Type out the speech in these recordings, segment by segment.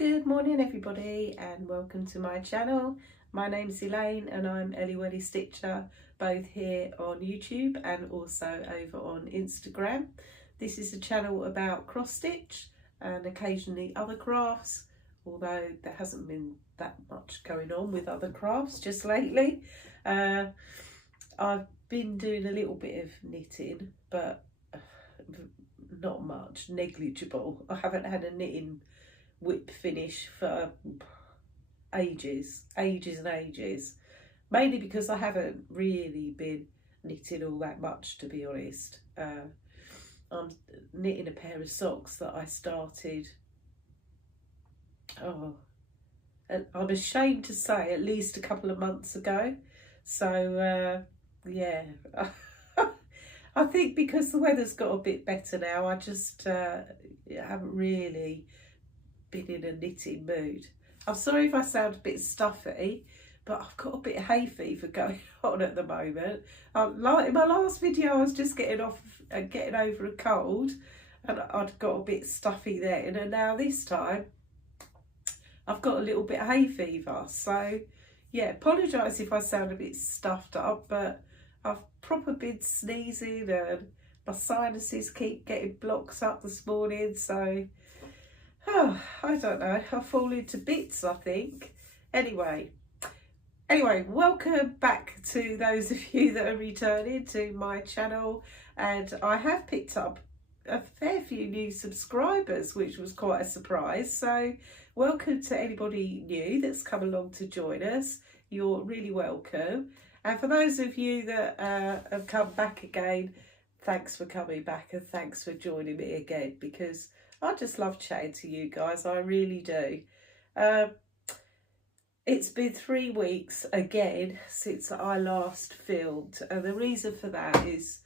Good morning everybody and welcome to my channel. My name's Elaine and I'm Ellie Welly Stitcher, both here on YouTube and also over on Instagram. This is a channel about cross stitch and occasionally other crafts, although there hasn't been that much going on with other crafts just lately. I've been doing a little bit of knitting, but not much, negligible. I haven't had a knitting whip finish for ages and ages, mainly because I haven't really been knitting all that much, to be honest. I'm knitting a pair of socks that I started, and I'm ashamed to say, at least a couple of months ago. So yeah, I think because the weather's got a bit better now, I just haven't really been in a knitting mood. I'm sorry if I sound a bit stuffy, but I've got a bit of hay fever going on at the moment. Like in my last video, I was just getting over a cold, and I'd got a bit stuffy then, and now this time I've got a little bit of hay fever. So yeah, apologise if I sound a bit stuffed up, but I've proper been sneezing and my sinuses keep getting blocks up this morning, so I don't know, I'll fall into bits, I think. Anyway, welcome back to those of you that are returning to my channel, and I have picked up a fair few new subscribers, which was quite a surprise. So welcome to anybody new that's come along to join us. You're really welcome. And for those of you that have come back again, thanks for coming back and thanks for joining me again, because I just love chatting to you guys, I really do. It's been 3 weeks again since I last filmed, and the reason for that is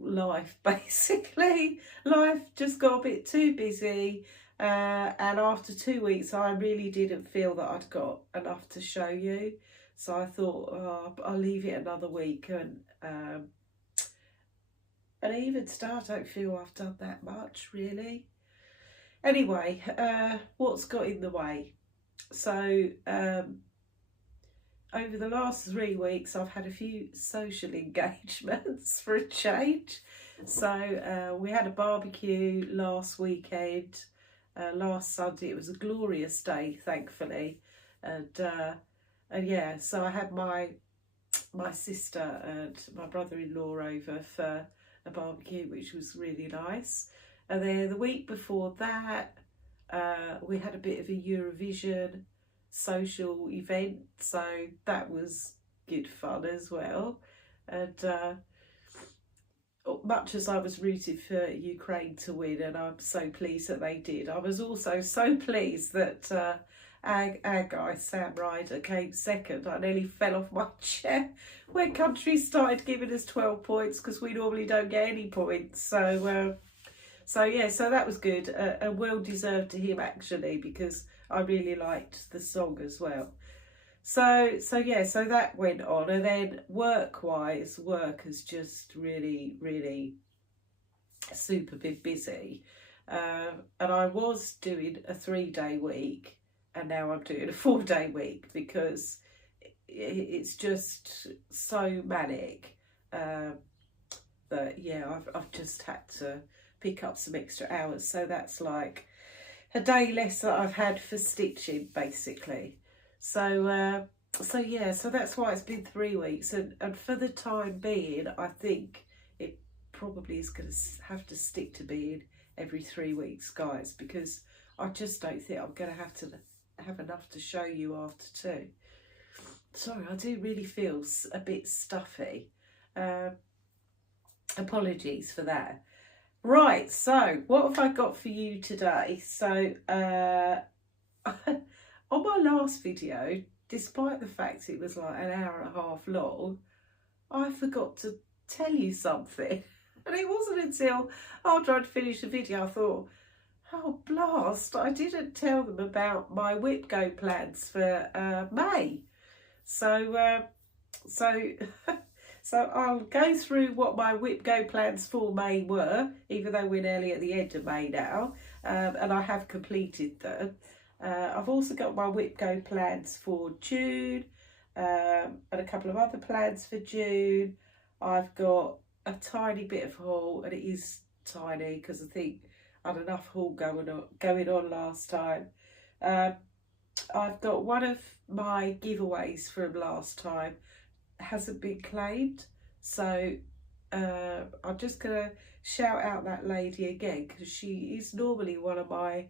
life, basically. Life just got a bit too busy, and after 2 weeks I really didn't feel that I'd got enough to show you. So I thought, I'll leave it another week, and even still, I don't feel I've done that much, really. Anyway, what's got in the way? So, over the last 3 weeks, I've had a few social engagements for a change. So, we had a barbecue last weekend, last Sunday. It was a glorious day, thankfully. And yeah, so I had my sister and my brother-in-law over for a barbecue, which was really nice. And then the week before that, we had a bit of a Eurovision social event, so that was good fun as well. And much as I was rooting for Ukraine to win, and I'm so pleased that they did, I was also so pleased that our guy Sam Ryder came second. I nearly fell off my chair when countries started giving us 12 points, because we normally don't get any points. So yeah, so that was good, and well deserved to him actually, because I really liked the song as well. So yeah, so that went on, and then work has just really super been busy, and I was doing a 3-day week, and now I'm doing a 4-day week, because it's just so manic that yeah, I've just had to pick up some extra hours. So that's like a day less that I've had for stitching, basically. So yeah, so that's why it's been 3 weeks, and for the time being, I think it probably is going to have to stick to being every 3 weeks, guys, because I just don't think I'm going to have enough to show you after 2. Sorry, I do really feel a bit stuffy. Apologies for that. Right, so what have I got for you today? So on my last video, despite the fact it was like an hour and a half long, I forgot to tell you something. And it wasn't until after I'd finished the video I thought, oh blast, I didn't tell them about my whip go plans for May. So I'll go through what my whip go plans for May were, even though we're nearly at the end of May now, and I have completed them. I've also got my whip go plans for June, and a couple of other plans for June. I've got a tiny bit of haul, and it is tiny because I think I had enough haul going on last time. I've got one of my giveaways from last time hasn't been claimed, so I'm just gonna shout out that lady again because she is normally one of my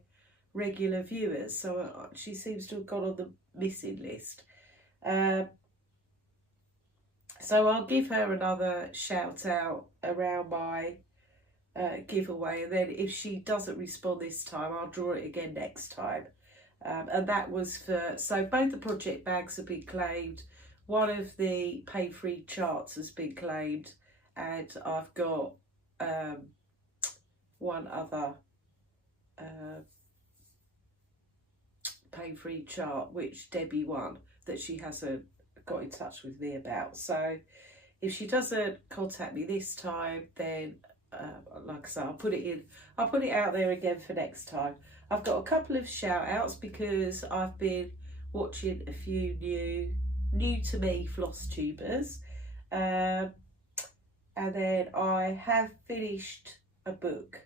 regular viewers, so she seems to have gone on the missing list. So I'll give her another shout out around my giveaway, and then if she doesn't respond this time, I'll draw it again next time. And that was for, so both the project bags have been claimed, one of the pay-free charts has been claimed, and I've got one other pay-free chart which Debbie won that she hasn't got in touch with me about. So if she doesn't contact me this time, then like I say, I'll put it out there again for next time. I've got a couple of shout outs because I've been watching a few new to me Flosstubers, and then I have finished a book,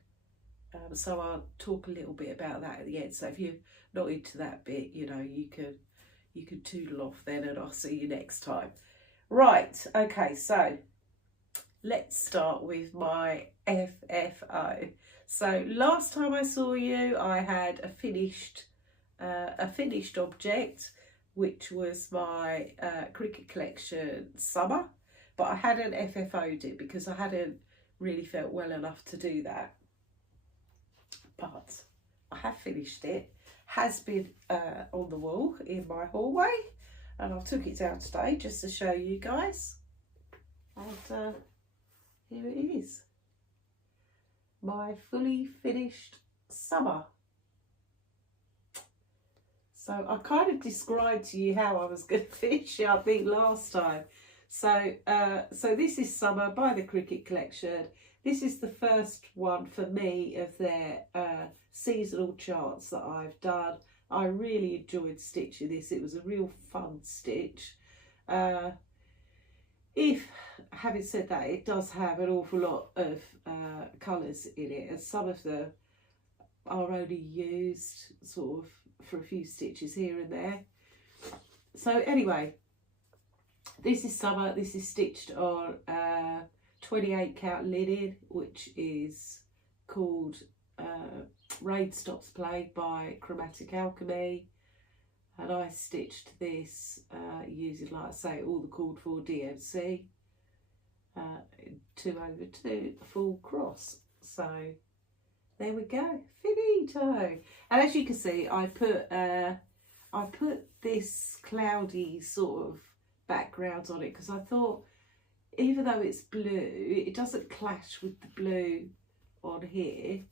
so I'll talk a little bit about that at the end. So if you're not into that bit, you know, you can toodle off then, and I'll see you next time. Right, okay, so let's start with my FFO. So last time I saw you, I had a finished object, which was my Cricut Collection Summer, but I hadn't FFO'd it because I hadn't really felt well enough to do that. But I have finished it. Has been on the wall in my hallway, and I took it down today just to show you guys. And here it is, my fully finished summer. So I kind of described to you how I was going to finish it, I think, last time. So this is Summer by the Cricut Collection. This is the first one for me of their seasonal charts that I've done. I really enjoyed stitching this. It was a real fun stitch. Having said that, it does have an awful lot of colours in it, and some of them are only used sort of for a few stitches here and there. So anyway, this is Summer. This is stitched on 28 count linen, which is called Rain Stops Play by Chromatic Alchemy, and I stitched this using, like I say, all the called for DMC 2/2 full cross. So there we go, finito. And as you can see, I put this cloudy sort of background on it because I thought, even though it's blue, it doesn't clash with the blue on here,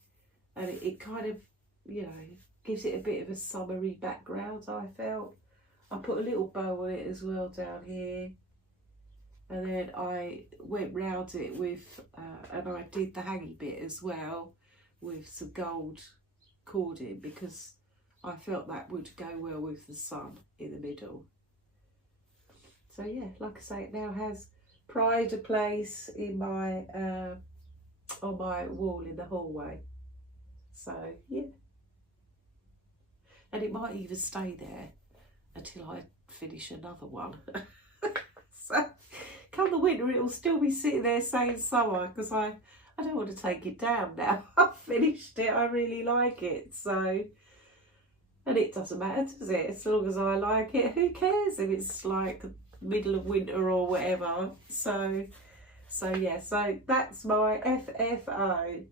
and it kind of, you know, gives it a bit of a summery background, I felt. I put a little bow on it as well down here, and then I went round it with, and I did the hangy bit as well with some gold cording because I felt that would go well with the sun in the middle. So yeah, like I say, it now has pride of place in my on my wall in the hallway. So yeah, and it might even stay there until I finish another one. So come the winter, it will still be sitting there saying summer because I don't want to take it down now. I've finished it. I really like it. So, and it doesn't matter, does it? As long as I like it, who cares if it's like middle of winter or whatever. So yeah, so that's my FFO.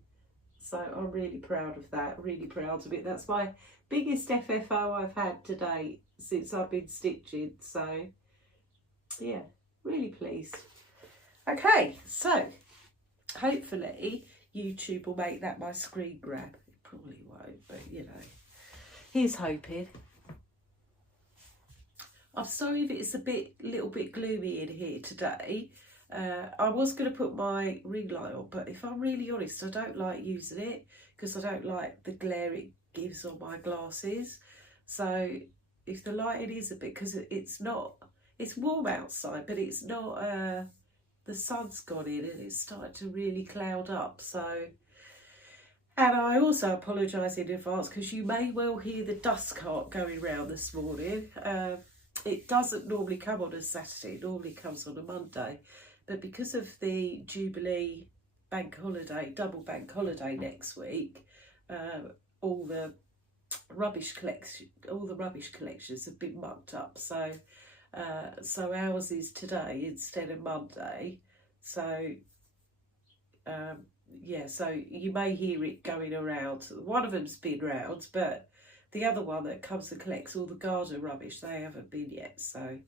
So I'm really proud of that, really proud of it. That's my biggest FFO I've had to date since I've been stitching. So yeah, really pleased. Okay, so hopefully YouTube will make that my screen grab. It probably won't, but you know, here's hoping. I'm sorry if it's a little bit gloomy in here today. I was going to put my ring light on, but if I'm really honest, I don't like using it because I don't like the glare it gives on my glasses. So if the lighting is a bit, because it's warm outside, but it's not, the sun's gone in and it's starting to really cloud up. So, and I also apologise in advance because you may well hear the dust cart going round this morning. It doesn't normally come on a Saturday, it normally comes on a Monday. But because of the Jubilee bank holiday, double bank holiday next week, all the rubbish collections have been mucked up. So ours is today instead of Monday. So yeah, so you may hear it going around. One of them's been round, but the other one that comes and collects all the garden rubbish, they haven't been yet. So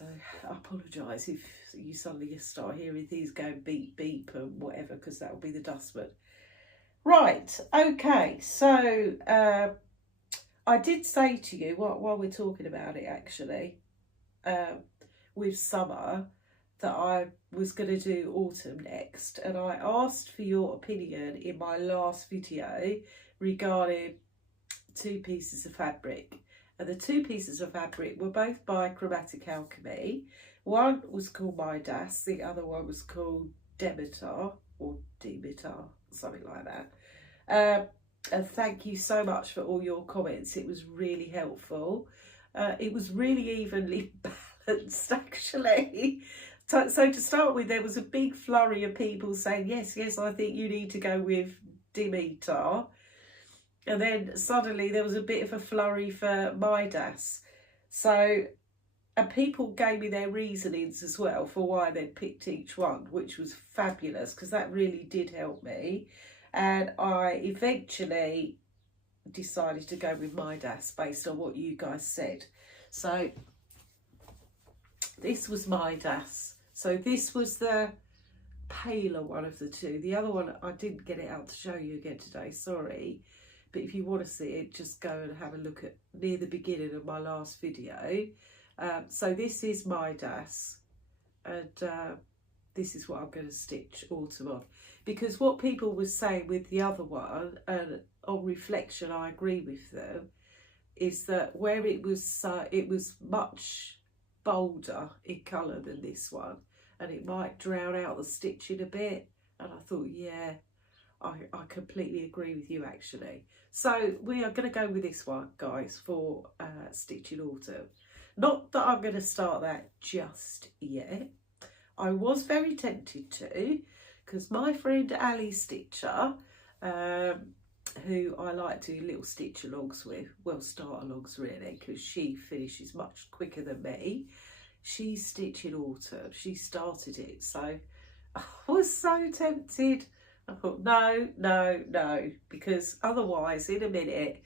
I apologise if you suddenly start hearing things going beep beep and whatever, because that will be the dustman. Right, okay, so I did say to you while we're talking about it actually, with summer, that I was going to do autumn next, and I asked for your opinion in my last video regarding 2 pieces of fabric. And the 2 pieces of fabric were both by Chromatic Alchemy. One was called Midas, the other one was called Demeter, or Demeter, something like that. And thank you so much for all your comments. It was really helpful. It was really evenly balanced, actually. So to start with, there was a big flurry of people saying, yes, I think you need to go with Demeter. And then suddenly there was a bit of a flurry for Midas. So, and people gave me their reasonings as well for why they picked each one, which was fabulous, because that really did help me. And I eventually decided to go with Midas based on what you guys said. So this was Midas. So this was the paler one of the 2. The other one, I didn't get it out to show you again today, sorry. But if you want to see it, just go and have a look at near the beginning of my last video. So this is Midas, and this is what I'm going to stitch autumn on. Because what people were saying with the other one, and on reflection I agree with them, is that where it was much bolder in colour than this one, and it might drown out the stitching a bit. And I thought, yeah, I completely agree with you actually. So we are going to go with this one, guys, for stitching autumn. Not that I'm going to start that just yet. I was very tempted to, because my friend Ali Stitcher, who I like to do little stitch alongs with, well, start alongs really, because she finishes much quicker than me. She's stitching autumn. She started it, so I was so tempted. I thought, no, because otherwise, in a minute,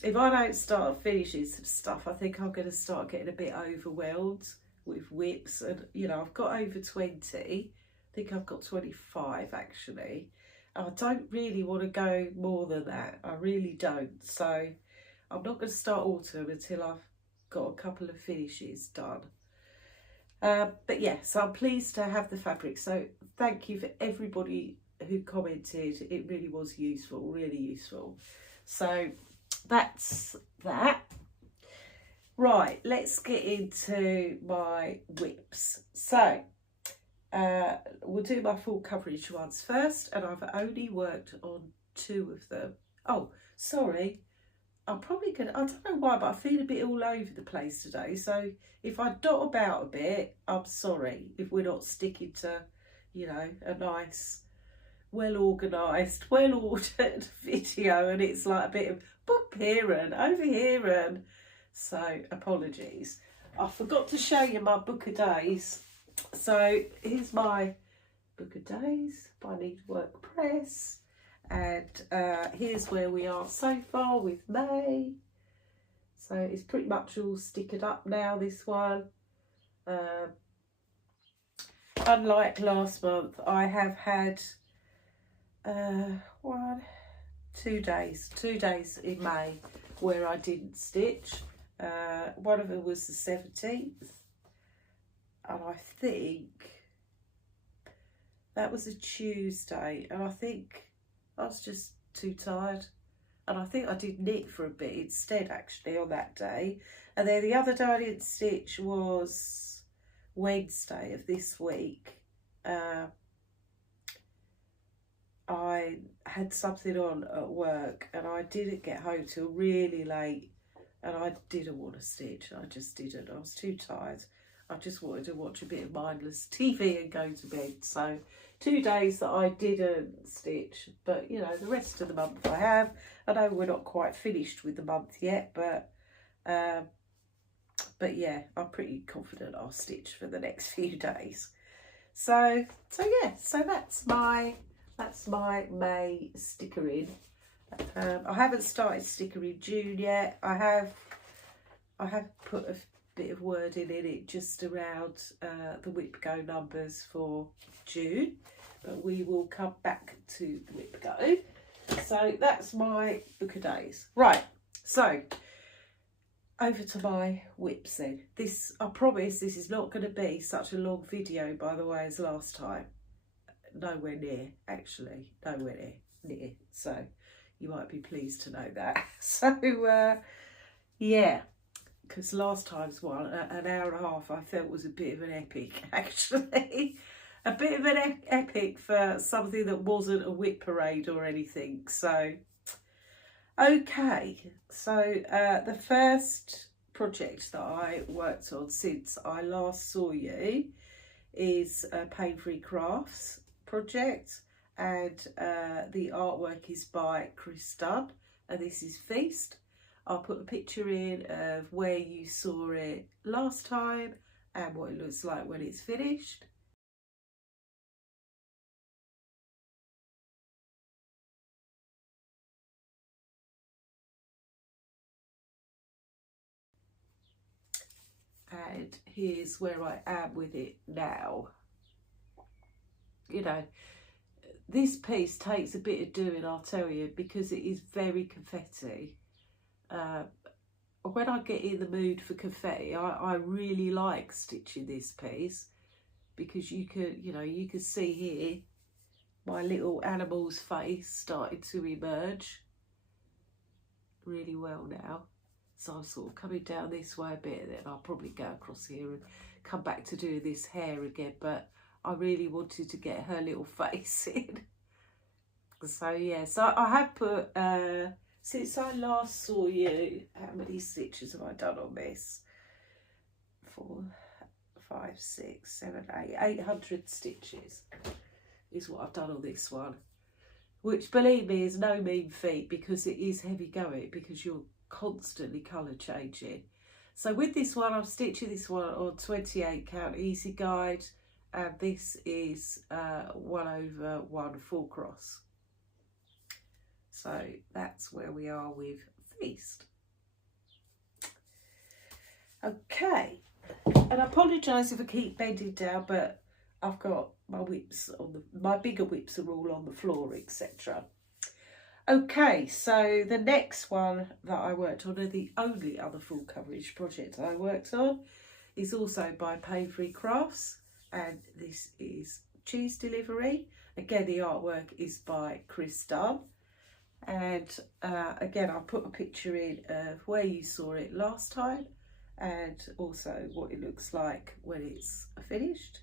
if I don't start finishing some stuff, I think I'm going to start getting a bit overwhelmed with whips. And, you know, I've got over 20. I think I've got 25, actually. I don't really want to go more than that. I really don't. So I'm not going to start autumn until I've got a couple of finishes done. But yeah, so I'm pleased to have the fabric. So thank you for everybody who commented. It really was useful, really useful. So that's that. Right, let's get into my whips. So we'll do my full coverage ones first, and I've only worked on 2 of them. Oh, sorry, I'm probably gonna, I don't know why, but I feel a bit all over the place today. So if I dot about a bit, I'm sorry if we're not sticking to, you know, a nice, well organised, well ordered video, and it's like a bit of book here and over here, and so apologies. I forgot to show you my book of days. So here's my book of days by Needlework Press, and here's where we are so far with May. So it's pretty much all stickered up now, this one. Unlike last month, I have had 2 days in May where I didn't stitch. One of them was the 17th, and I think That was a Tuesday, and I think I was just too tired. And I think I did knit for a bit instead, actually, on that day. And then the other day I didn't stitch was Wednesday of this week. I had something on at work and I didn't get home till really late, and I didn't want to stitch. I just didn't. I was too tired. I just wanted to watch a bit of mindless TV and go to bed. So 2 days that I didn't stitch, but you know, the rest of the month I have. I know we're not quite finished with the month yet, but yeah, I'm pretty confident I'll stitch for the next few days. So yeah, so that's my May stickering. I haven't started stickering June yet. I have put a bit of wording in it just around the whip go numbers for June, but we will come back to the whip go. So that's my book of days. Right, so over to my whips then. This, I promise this is not going to be such a long video, by the way, as last time. Nowhere near, actually, nowhere near. So you might be pleased to know that. So yeah, because last time's one, an hour and a half, I felt was a bit of an epic, actually. A bit of an epic for something that wasn't a whip parade or anything. So, okay. So the first project that I worked on since I last saw you is a Pain-Free Crafts project, and the artwork is by Chris Dunn, and this is Feast. I'll put a picture in of where you saw it last time and what it looks like when it's finished. And here's where I am with it now. You know, this piece takes a bit of doing, I'll tell you, because it is very confetti. When I get in the mood for confetti, I really like stitching this piece, because you can see here my little animal's face starting to emerge really well now. So I'm sort of coming down this way a bit, and then I'll probably go across here and come back to do this hair again, but I really wanted to get her little face in. So yeah, so I have put, since I last saw you, how many stitches have I done on this? 4, 5, 6, 7, 8, 800 stitches is what I've done on this one. Which, believe me, is no mean feat, because it is heavy going, because you're constantly colour changing. So with this one, I'm stitching this one on 28 count easy guide, and this is 1/1 full cross. So that's where we are with Feast. Okay, and I apologise if I keep bending down, but I've got my whips on my bigger whips are all on the floor, etc. Okay, so the next one that I worked on, and the only other full coverage project I worked on, is also by Pain-Free Crafts, and this is Cheese Delivery. Again, the artwork is by Chris Dunn, and again, I'll put a picture in of where you saw it last time, and also what it looks like when it's finished.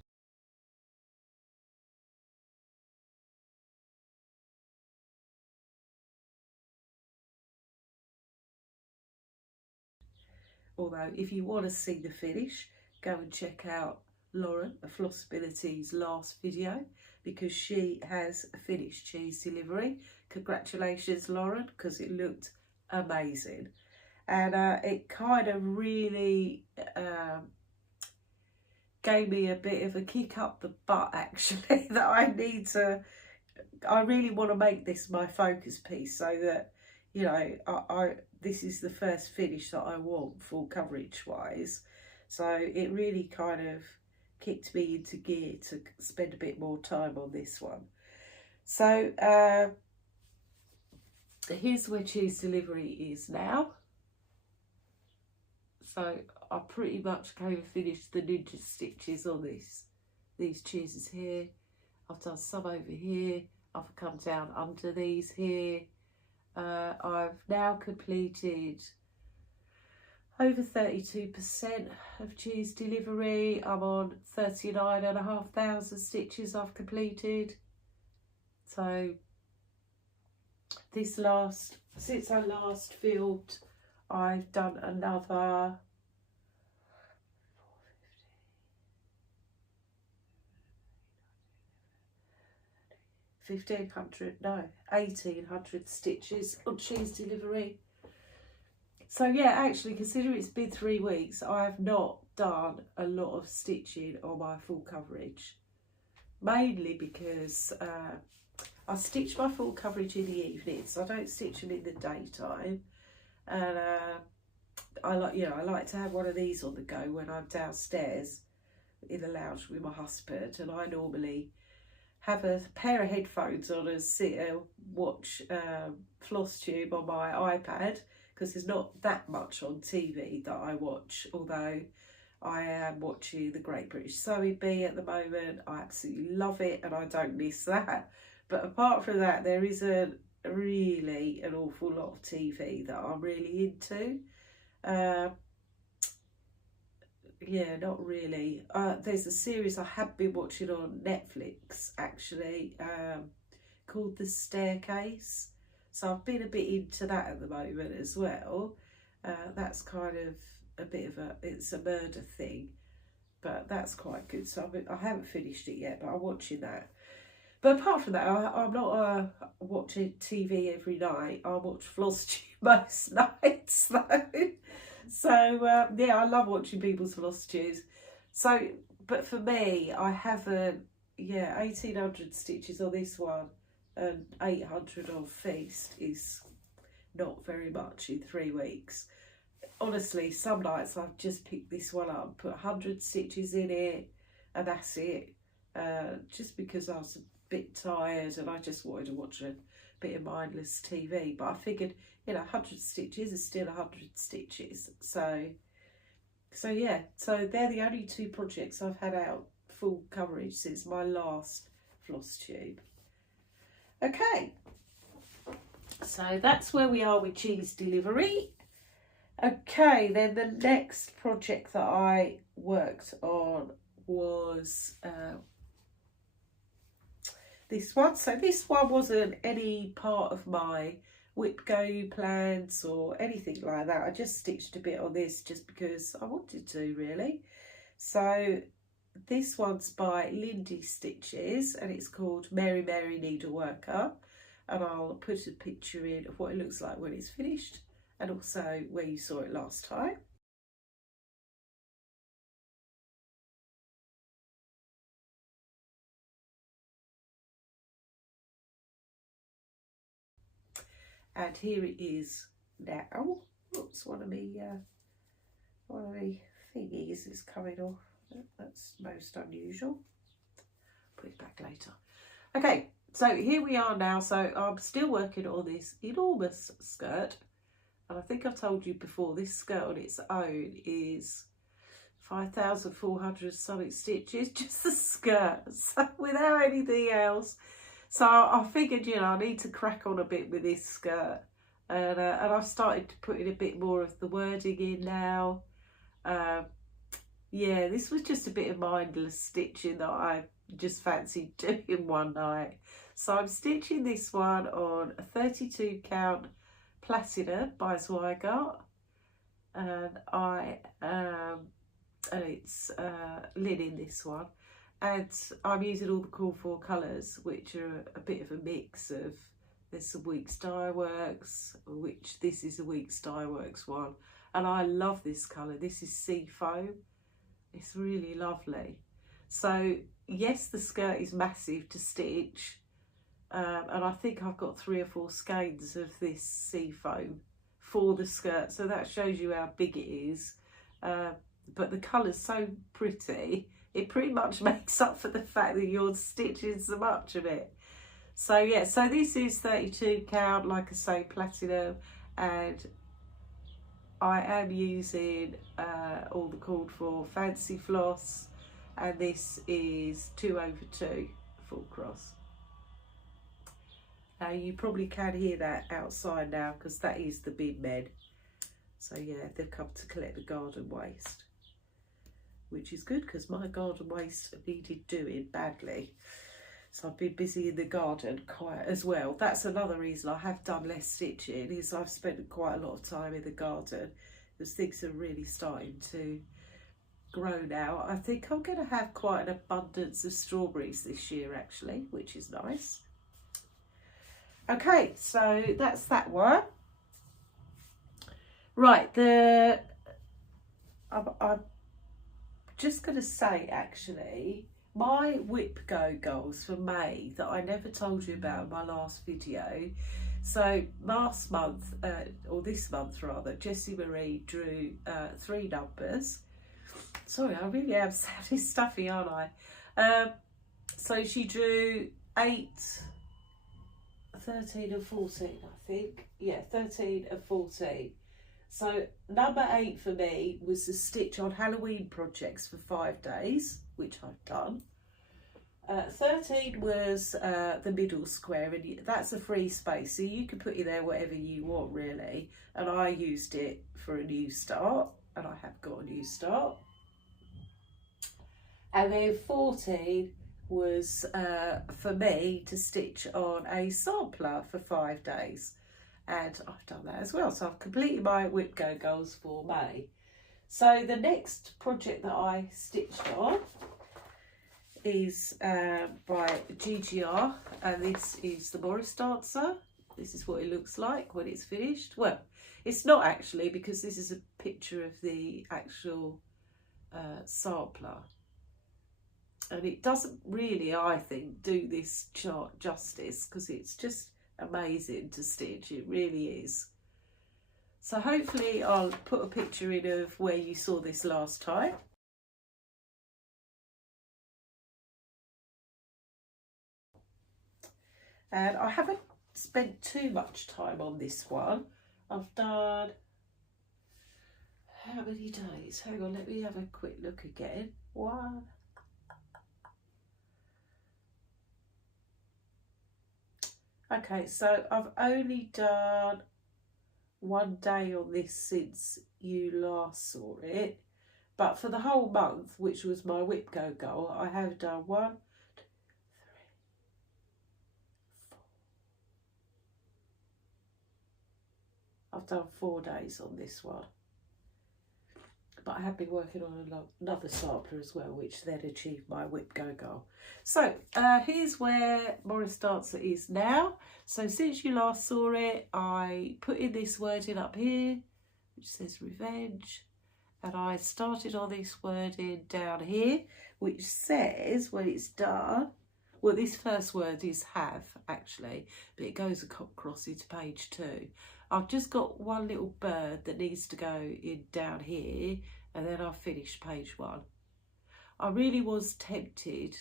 Although if you want to see the finish, go and check out Lauren of Flossability's last video, because she has finished Cheese Delivery. Congratulations, Lauren, because it looked amazing. And it kind of really gave me a bit of a kick up the butt, actually, that I really want to make this my focus piece, so that, you know, this is the first finish that I want full coverage wise. So it really kind of kicked me into gear to spend a bit more time on this one. So here's where Cheese Delivery is now. So I pretty much came and finished the ninja stitches on these cheeses here. I've done some over here. I've come down under these here. I've now completed over 32% of cheese delivery. I'm on 39,500 stitches I've completed. So since I last filmed, I've done another 1,800 stitches on cheese delivery. So yeah, actually, considering it's been 3 weeks, I have not done a lot of stitching on my full coverage. Mainly because I stitch my full coverage in the evening, so I don't stitch them in the daytime. And I like to have one of these on the go when I'm downstairs in the lounge with my husband, and I normally have a pair of headphones on and sit and watch Flosstube on my iPad, because there's not that much on TV that I watch, although I am watching The Great British Sewing Bee at the moment. I absolutely love it and I don't miss that. But apart from that, there isn't really an awful lot of TV that I'm really into. Yeah, not really. There's a series I have been watching on Netflix, actually, called The Staircase. So I've been a bit into that at the moment as well. That's kind of a bit of it's a murder thing, but that's quite good. So I haven't finished it yet, but I'm watching that. But apart from that, I'm not watching TV every night. I watch Flosstube most nights, though. So yeah, I love watching people's Flosstubes. So, but for me, I haven't. Yeah, 1,800 stitches on this one and 800 on Feast is not very much in 3 weeks. Honestly, some nights I've just picked this one up, put 100 stitches in it, and that's it. Just because I was a bit tired and I just wanted to watch a bit of mindless TV. But I figured, 100 stitches is still 100 stitches. So yeah, so they're the only 2 projects I've had out full coverage since my last Flosstube. Okay, so that's where we are with cheese delivery. Okay, then the next project that I worked on was this one. So this one wasn't any part of my whip go plans or anything like that. I just stitched a bit on this just because I wanted to, really. So this one's by Lindy Stitches and it's called Mary Mary Needleworker, and I'll put a picture in of what it looks like when it's finished and also where you saw it last time. And here it is now. Oops, one of me thingies is coming off. That's most unusual. Put it back later. Okay, so here we are now. So I'm still working on this enormous skirt. And I think I've told you before, this skirt on its own is 5,400 something stitches, just the skirt, so without anything else. So I figured, I need to crack on a bit with this skirt. And I've started putting a bit more of the wording in now. Yeah, this was just a bit of mindless stitching that I just fancied doing one night. So I'm stitching this one on a 32 count Platina by Zweigart, and it's linen, this one, and I'm using all the call for colours, which are a bit of a mix of, there's some Weeks Dye Works, which this is a Weeks Dye Works one, and I love this colour. This is Sea Foam. It's really lovely. So yes, the skirt is massive to stitch. And I think I've got 3 or 4 skeins of this Sea Foam for the skirt, so that shows you how big it is. But the colour's so pretty, it pretty much makes up for the fact that you're stitching so much of it. So yeah, so this is 32 count, like I say, platinum, and I am using all the called for fancy floss, and this is 2/2 for beautiful cross. Now you probably can hear that outside now because that is the bin men. So yeah, they've come to collect the garden waste, which is good because my garden waste needed doing badly. So I've been busy in the garden quite as well. That's another reason I have done less stitching, is I've spent quite a lot of time in the garden because things are really starting to grow now. I think I'm going to have quite an abundance of strawberries this year actually, which is nice. Okay, so that's that one. Right, I'm just going to say actually, my whip go goals for May that I never told you about in my last video. So last month, or this month rather, Jessie Marie drew 3 numbers. Sorry, I really am sounding stuffy, aren't I? So she drew 8, 13 and 14, I think. Yeah, 13 and 14. So number 8 for me was the stitch on Halloween projects for 5 days, which I've done. 13 was the middle square, and that's a free space, so you can put in there whatever you want really. And I used it for a new start, and I have got a new start. And then 14 was for me to stitch on a sampler for 5 days. And I've done that as well. So I've completed my whip go goals for May. So the next project that I stitched on is by GGR, and this is the Morris Dancer. This is what it looks like when it's finished. Well, it's not actually, because this is a picture of the actual sampler. And it doesn't really, I think, do this chart justice because it's just amazing to stitch. It really is. So hopefully I'll put a picture in of where you saw this last time. And I haven't spent too much time on this one. I've done, how many days? Hang on, let me have a quick look again. 1. Okay, so I've only done 1 day on this since you last saw it. But for the whole month, which was my whip go goal, I have done 1, 2, 3, 4. I've done 4 days on this one. But I have been working on another sampler as well, which then achieved my whip go goal. So here's where Morris Dancer is now. So since you last saw it, I put in this wording up here, which says revenge. And I started on this wording down here, which says when it's done, well, this first word is have actually, but it goes across into page 2. I've just got one little bird that needs to go in down here, and then I've finished page 1. I really was tempted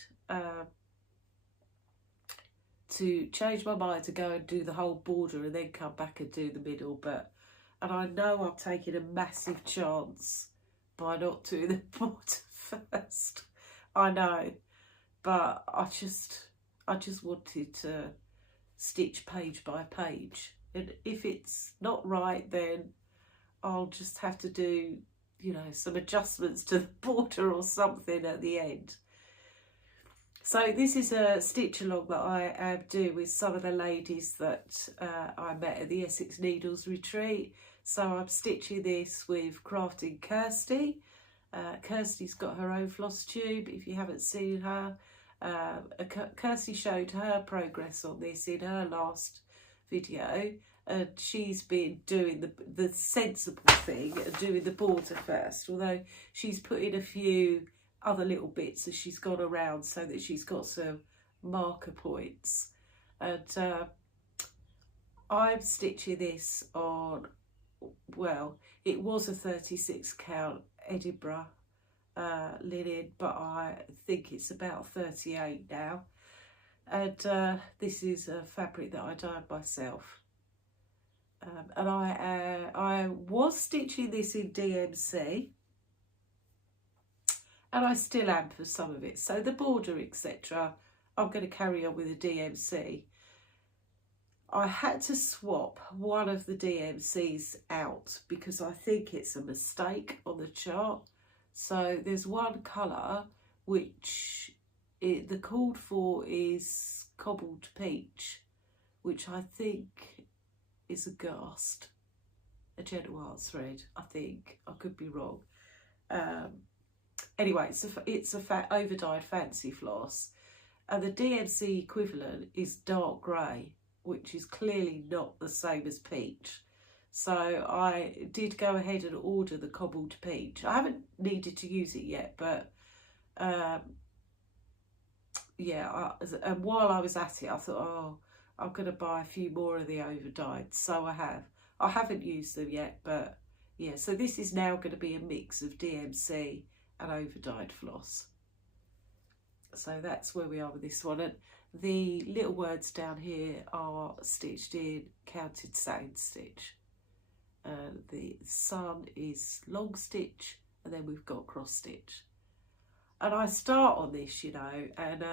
to change my mind to go and do the whole border and then come back and do the middle, and I know I'm taking a massive chance by not doing the border first. I know, but I just wanted to stitch page by page. And if it's not right, then I'll just have to do, you know, some adjustments to the border or something at the end. So this is a stitch along that I am doing with some of the ladies that I met at the Essex Needles retreat. So I'm stitching this with Crafting Kirsty. Kirsty's got her own Flosstube, if you haven't seen her. Kirsty showed her progress on this in her last video, and she's been doing the sensible thing and doing the border first, although she's put in a few other little bits as she's gone around so that she's got some marker points. And I'm stitching this on, well, it was a 36 count Edinburgh linen, but I think it's about 38 now. And this is a fabric that I dyed myself. And I was stitching this in DMC, and I still am for some of it. So the border, etc., I'm going to carry on with the DMC. I had to swap one of the DMCs out because I think it's a mistake on the chart. So there's one colour which the called for is cobbled peach, which I think is a ghast, a gentle art thread. I think, I could be wrong. Anyway, it's a over dyed fancy floss, and the DMC equivalent is dark grey, which is clearly not the same as peach. So I did go ahead and order the cobbled peach. I haven't needed to use it yet, but yeah, and while I was at it, I thought, oh, I'm going to buy a few more of the overdyed. So I have. I haven't used them yet, but yeah, so this is now going to be a mix of DMC and overdyed floss. So that's where we are with this one. And the little words down here are stitched in counted satin stitch. The sun is long stitch, and then we've got cross stitch. And I start on this, you know, and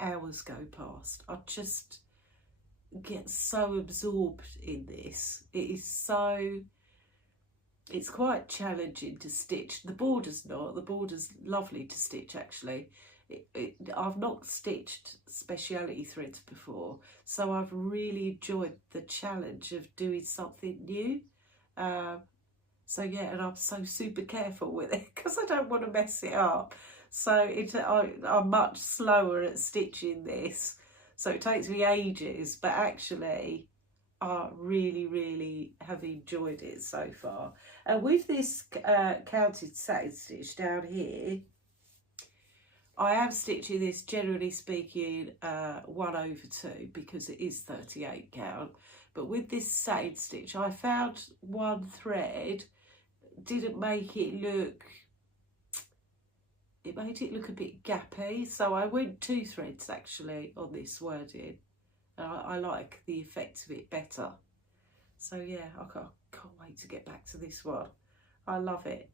hours go past. I just get so absorbed in this. It's quite challenging to stitch. The border's not. The border's lovely to stitch, actually. I've not stitched speciality threads before, so I've really enjoyed the challenge of doing something new. So yeah, and I'm so super careful with it because I don't want to mess it up. So I'm much slower at stitching this, so it takes me ages, but actually I really have enjoyed it so far. And with this counted satin stitch down here, I am stitching this, generally speaking, 1/2 because it is 38 count. But with this satin stitch, I found one thread didn't make it look, it made it look a bit gappy. So I went 2 threads actually on this wording. And I like the effect of it better. So yeah, I can't wait to get back to this one. I love it.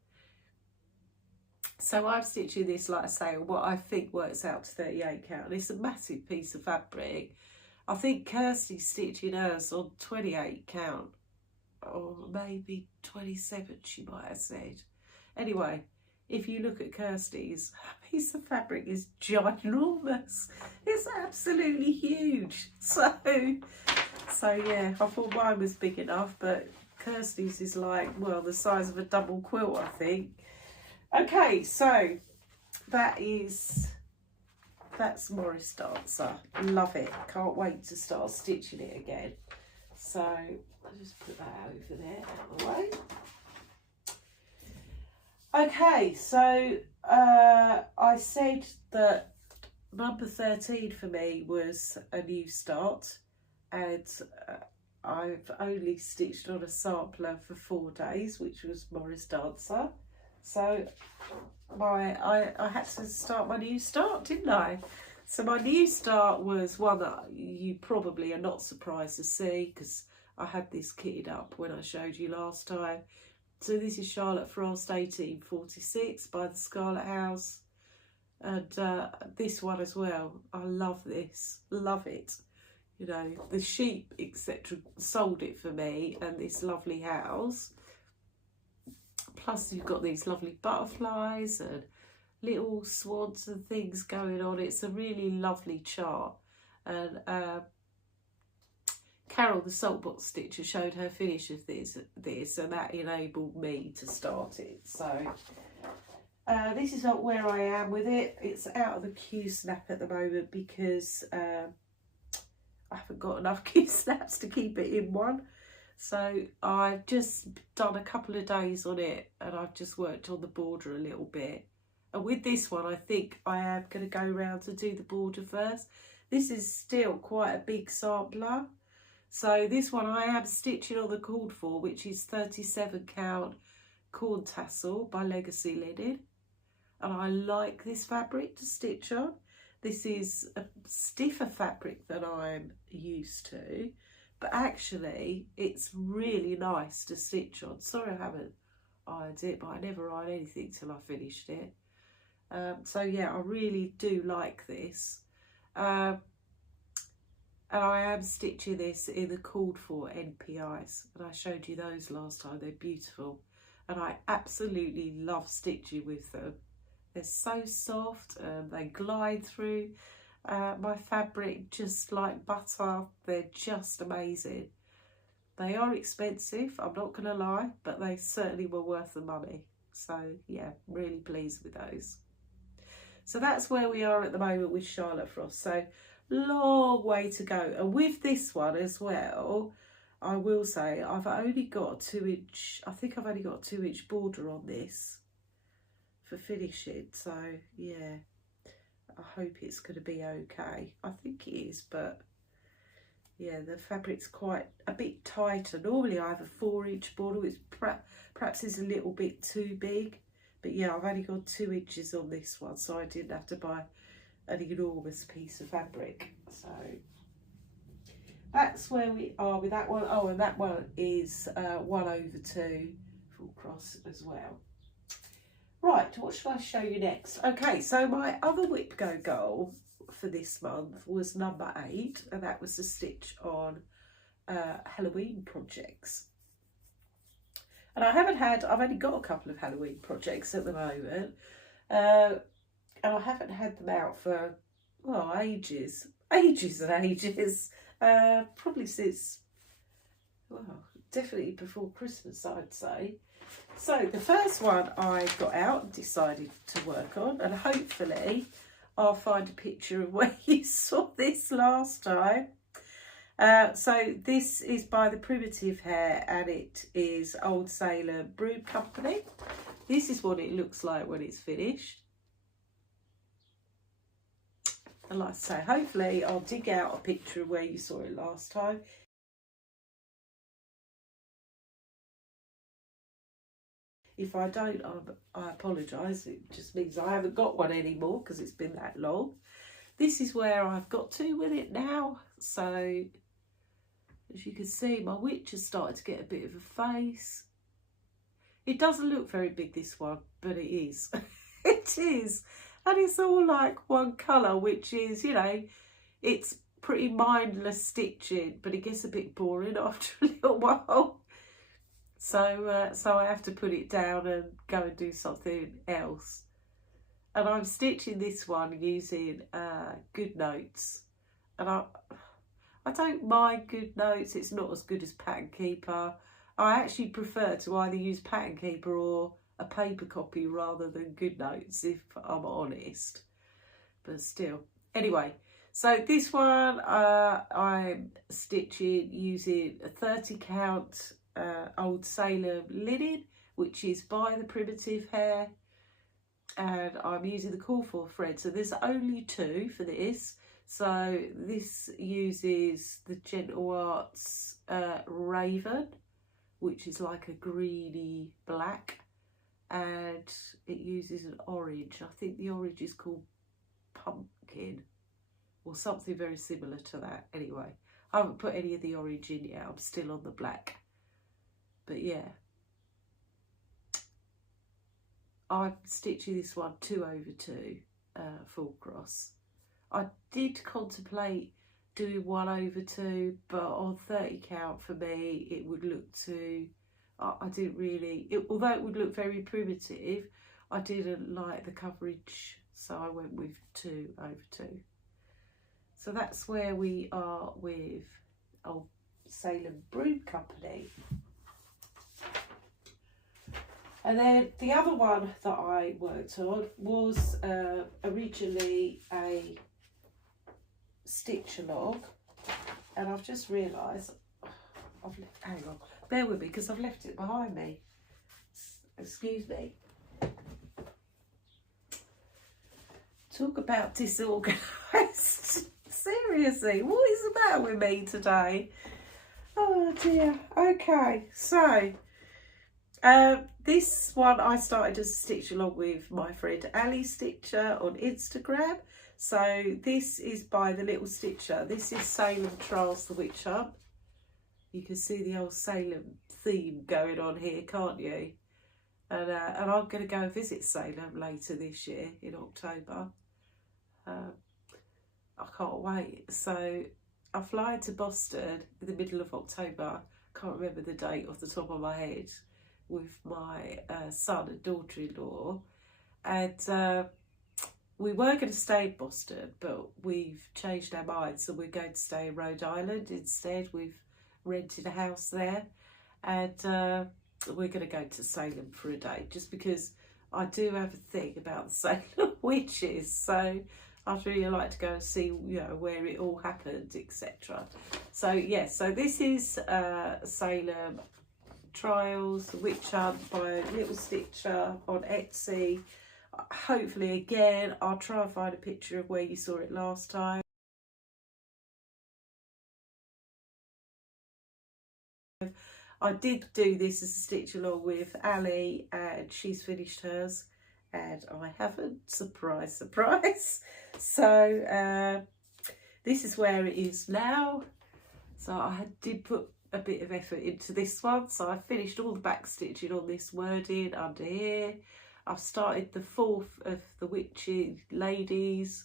So I'm stitching this, like I say, what I think works out to 38 count. And it's a massive piece of fabric. I think Kirsty's stitching hers on 28 count, or maybe 27, she might have said. Anyway, if you look at Kirsty's, her piece of fabric is ginormous. It's absolutely huge. So yeah, I thought mine was big enough, but Kirsty's is like, well, the size of a double quilt, I think. Okay, so that's Morris Dancer. Love it. Can't wait to start stitching it again. So I'll just put that over there out of the way. Okay, so I said that number 13 for me was a new start, and I've only stitched on a sampler for 4 days, which was Morris Dancer. So I had to start my new start, didn't I? So my new start was one that you probably are not surprised to see, because I had this kitted up when I showed you last time. So this is Charlotte Frost 1846 by the Scarlet House, and this one as well. I love this, love it. You know, the sheep etc. sold it for me, and this lovely house. Plus you've got these lovely butterflies and little swans and things going on. It's a really lovely chart. And Carol, the saltbox stitcher, showed her finish of this, and that enabled me to start it. So this is not where I am with it. It's out of the Q snap at the moment because I haven't got enough Q snaps to keep it in one. So I've just done a couple of days on it, and I've just worked on the border a little bit. And with this one, I think I am going to go round to do the border first. This is still quite a big sampler. So this one I am stitching on the called for, which is 37 count corn tassel by Legacy Linen. And I like this fabric to stitch on. This is a stiffer fabric than I'm used to, but actually it's really nice to stitch on. Sorry I haven't ironed it, but I never iron anything till I finished it. So yeah, I really do like this. And I am stitching this in the called for NPIs, and I showed you those last time. They're beautiful, and I absolutely love stitching with them. They're so soft, they glide through my fabric just like butter. They're just amazing. They are expensive, I'm not going to lie, but they certainly were worth the money. So yeah, really pleased with those. So that's where we are at the moment with Charlotte Frost. So long way to go. And with this one as well, I will say I've only got a 2-inch, I think I've only got a 2-inch border on this for finishing. So yeah, I hope it's going to be okay. I think it is, but yeah, the fabric's quite a bit tighter. Normally I have a 4-inch border, which perhaps is a little bit too big. But yeah, I've only got 2 inches on this one, so I didn't have to buy an enormous piece of fabric. So that's where we are with that one. Oh, and that one is 1/2 full cross as well. Right, what should I show you next? Okay, so my other Whip Go goal for this month was number 8, and that was to stitch on Halloween projects. And I've only got a couple of Halloween projects at the moment, and I haven't had them out for, well, ages and ages, probably since, well, definitely before Christmas, I'd say. So the first one I got out and decided to work on, and hopefully I'll find a picture of where you saw this last time. So this is by the Primitive Hair, and it is Old Salem Broom Company. This is what it looks like when it's finished. And like I say, hopefully I'll dig out a picture of where you saw it last time. If I don't, I apologise. It just means I haven't got one anymore because it's been that long. This is where I've got to with it now. So as you can see, my witch has started to get a bit of a face. It doesn't look very big, this one, but it is. It is. And it's all like one colour, which is, you know, it's pretty mindless stitching, but it gets a bit boring after a little while. So I have to put it down and go and do something else. And I'm stitching this one using Good Notes. And I don't mind Good Notes. It's not as good as Pattern Keeper. I actually prefer to either use Pattern Keeper or a paper copy rather than Good Notes, if I'm honest. But still. Anyway, so this one I'm stitching using a 30 count Old Salem linen, which is by the Primitive Hair. And I'm using the call for thread. So there's only 2 for this. So this uses the Gentle Arts Raven, which is like a greeny black, and it uses an orange. I think the orange is called Pumpkin or something very similar to that. Anyway, I haven't put any of the orange in yet. I'm still on the black. But yeah, I'm stitching this one 2/2 full cross. I did contemplate doing 1/2, but on 30 count for me it would look too, I didn't really, although it would look very primitive, I didn't like the coverage, so I went with 2/2. So that's where we are with Old Salem Broom Company. And then the other one that I worked on was originally a stitch along, and I've just realised hang on, bear with me because I've left it behind me. Excuse me. Talk about disorganised. Seriously, what is the matter with me today? Oh dear. Okay, so this one I started to stitch along with my friend Ali Stitcher on Instagram. So this is by the Little Stitcher. This is Salem Trials the Witch Hunt. You can see the old Salem theme going on here, can't you? And I'm going to go and visit Salem later this year in October. I can't wait. So I fly to Boston in the middle of October. Can't remember the date off the top of my head, with my son and daughter-in-law, and we were going to stay in Boston, but we've changed our minds, so we're going to stay in Rhode Island instead. We've rented a house there, and we're going to go to Salem for a day, just because I do have a thing about the Salem witches, so I'd really like to go and see, you know, where it all happened, etc. So yeah, so this is Salem Trials, Witch Hunt by Little Stitcher on Etsy. Hopefully, again, I'll try and find a picture of where you saw it last time. I did do this as a stitch along with Ali, and she's finished hers and I haven't. Surprise, surprise. So this is where it is now. So I did put a bit of effort into this one, so I finished all the back stitching on this wording under here. I've started the 4th of the witchy ladies,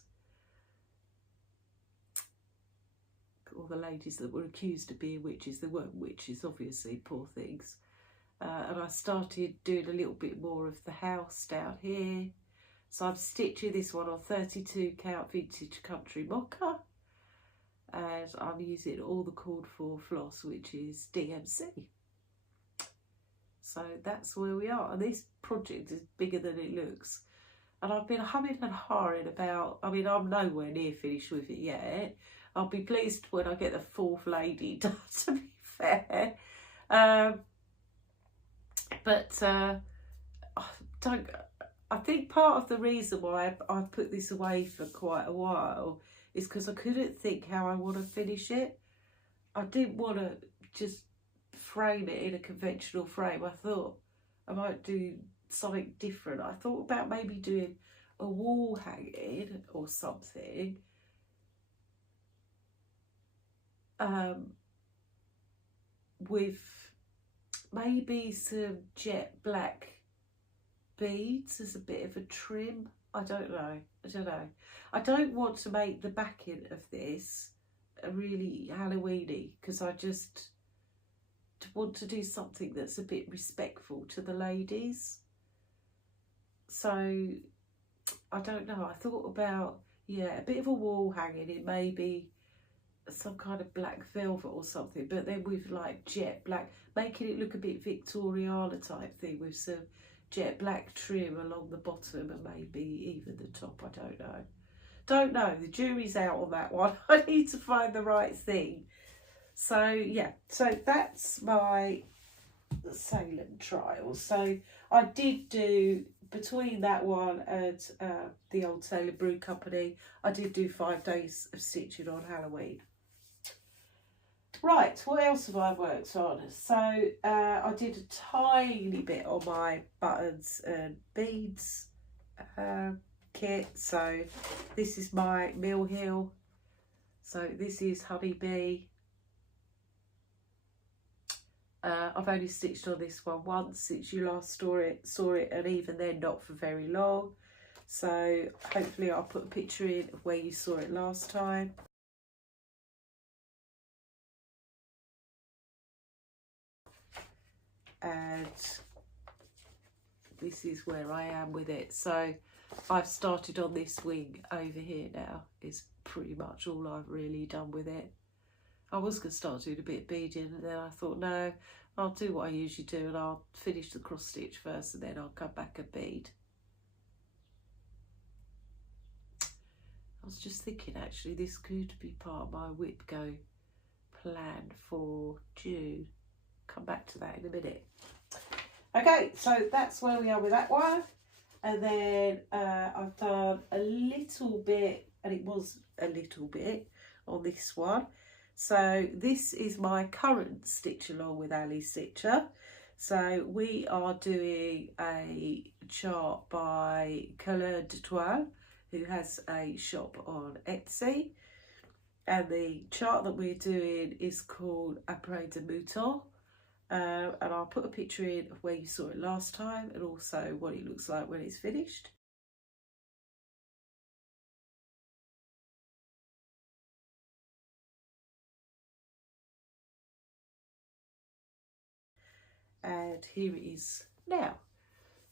all the ladies that were accused of being witches. They weren't witches, obviously, poor things. And I started doing a little bit more of the house down here. So I'm stitching this one on 32 count vintage country mocha, and I'm using all the called for floss, which is DMC. So that's where we are, and this project is bigger than it looks. And I've been humming and hawing about, I mean, I'm nowhere near finished with it yet. I'll be pleased when I get the 4th lady done, to be fair. I think part of the reason why I've put this away for quite a while is because I couldn't think how I want to finish it. I didn't want to just frame it in a conventional frame. I thought I might do something different. I thought about maybe doing a wall hanging or something, with maybe some jet black beads as a bit of a trim. I don't know. I don't want to make the backing of this a really Halloweeny, because I just want to do something that's a bit respectful to the ladies. So I don't know. I thought about, yeah, a bit of a wall hanging in maybe some kind of black velvet or something, but then with like jet black, making it look a bit Victoriana type thing with some jet black trim along the bottom and maybe even the top. I don't know. The jury's out on that one. I need to find the right thing. So yeah, so that's my Salem Trials. So I did do, between that one and the old Salem Brew Company, I did do 5 days of stitching on Halloween. Right, what else have I worked on? So I did a tiny bit on my buttons and beads kit. So this is my Mill Hill. So this is Honeybee. I've only stitched on this one once since you last saw it, and even then not for very long. So hopefully I'll put a picture in of where you saw it last time. And this is where I am with it. So I've started on this wing over here now. It's pretty much all I've really done with it. I was going to start doing a bit of beading, and then I thought, no, I'll do what I usually do, and I'll finish the cross stitch first, and then I'll come back and bead. I was just thinking, actually, this could be part of my whip go plan for June. Come back to that in a minute. Okay, so that's where we are with that one. And then I've done a little bit, and it was a little bit on this one. So this is my current stitch along with Ali Stitcher. So we are doing a chart by Coleur detoile, who has a shop on Etsy. And the chart that we're doing is called Après de Mouton. And I'll put a picture in of where you saw it last time, and also what it looks like when it's finished. and here it is now.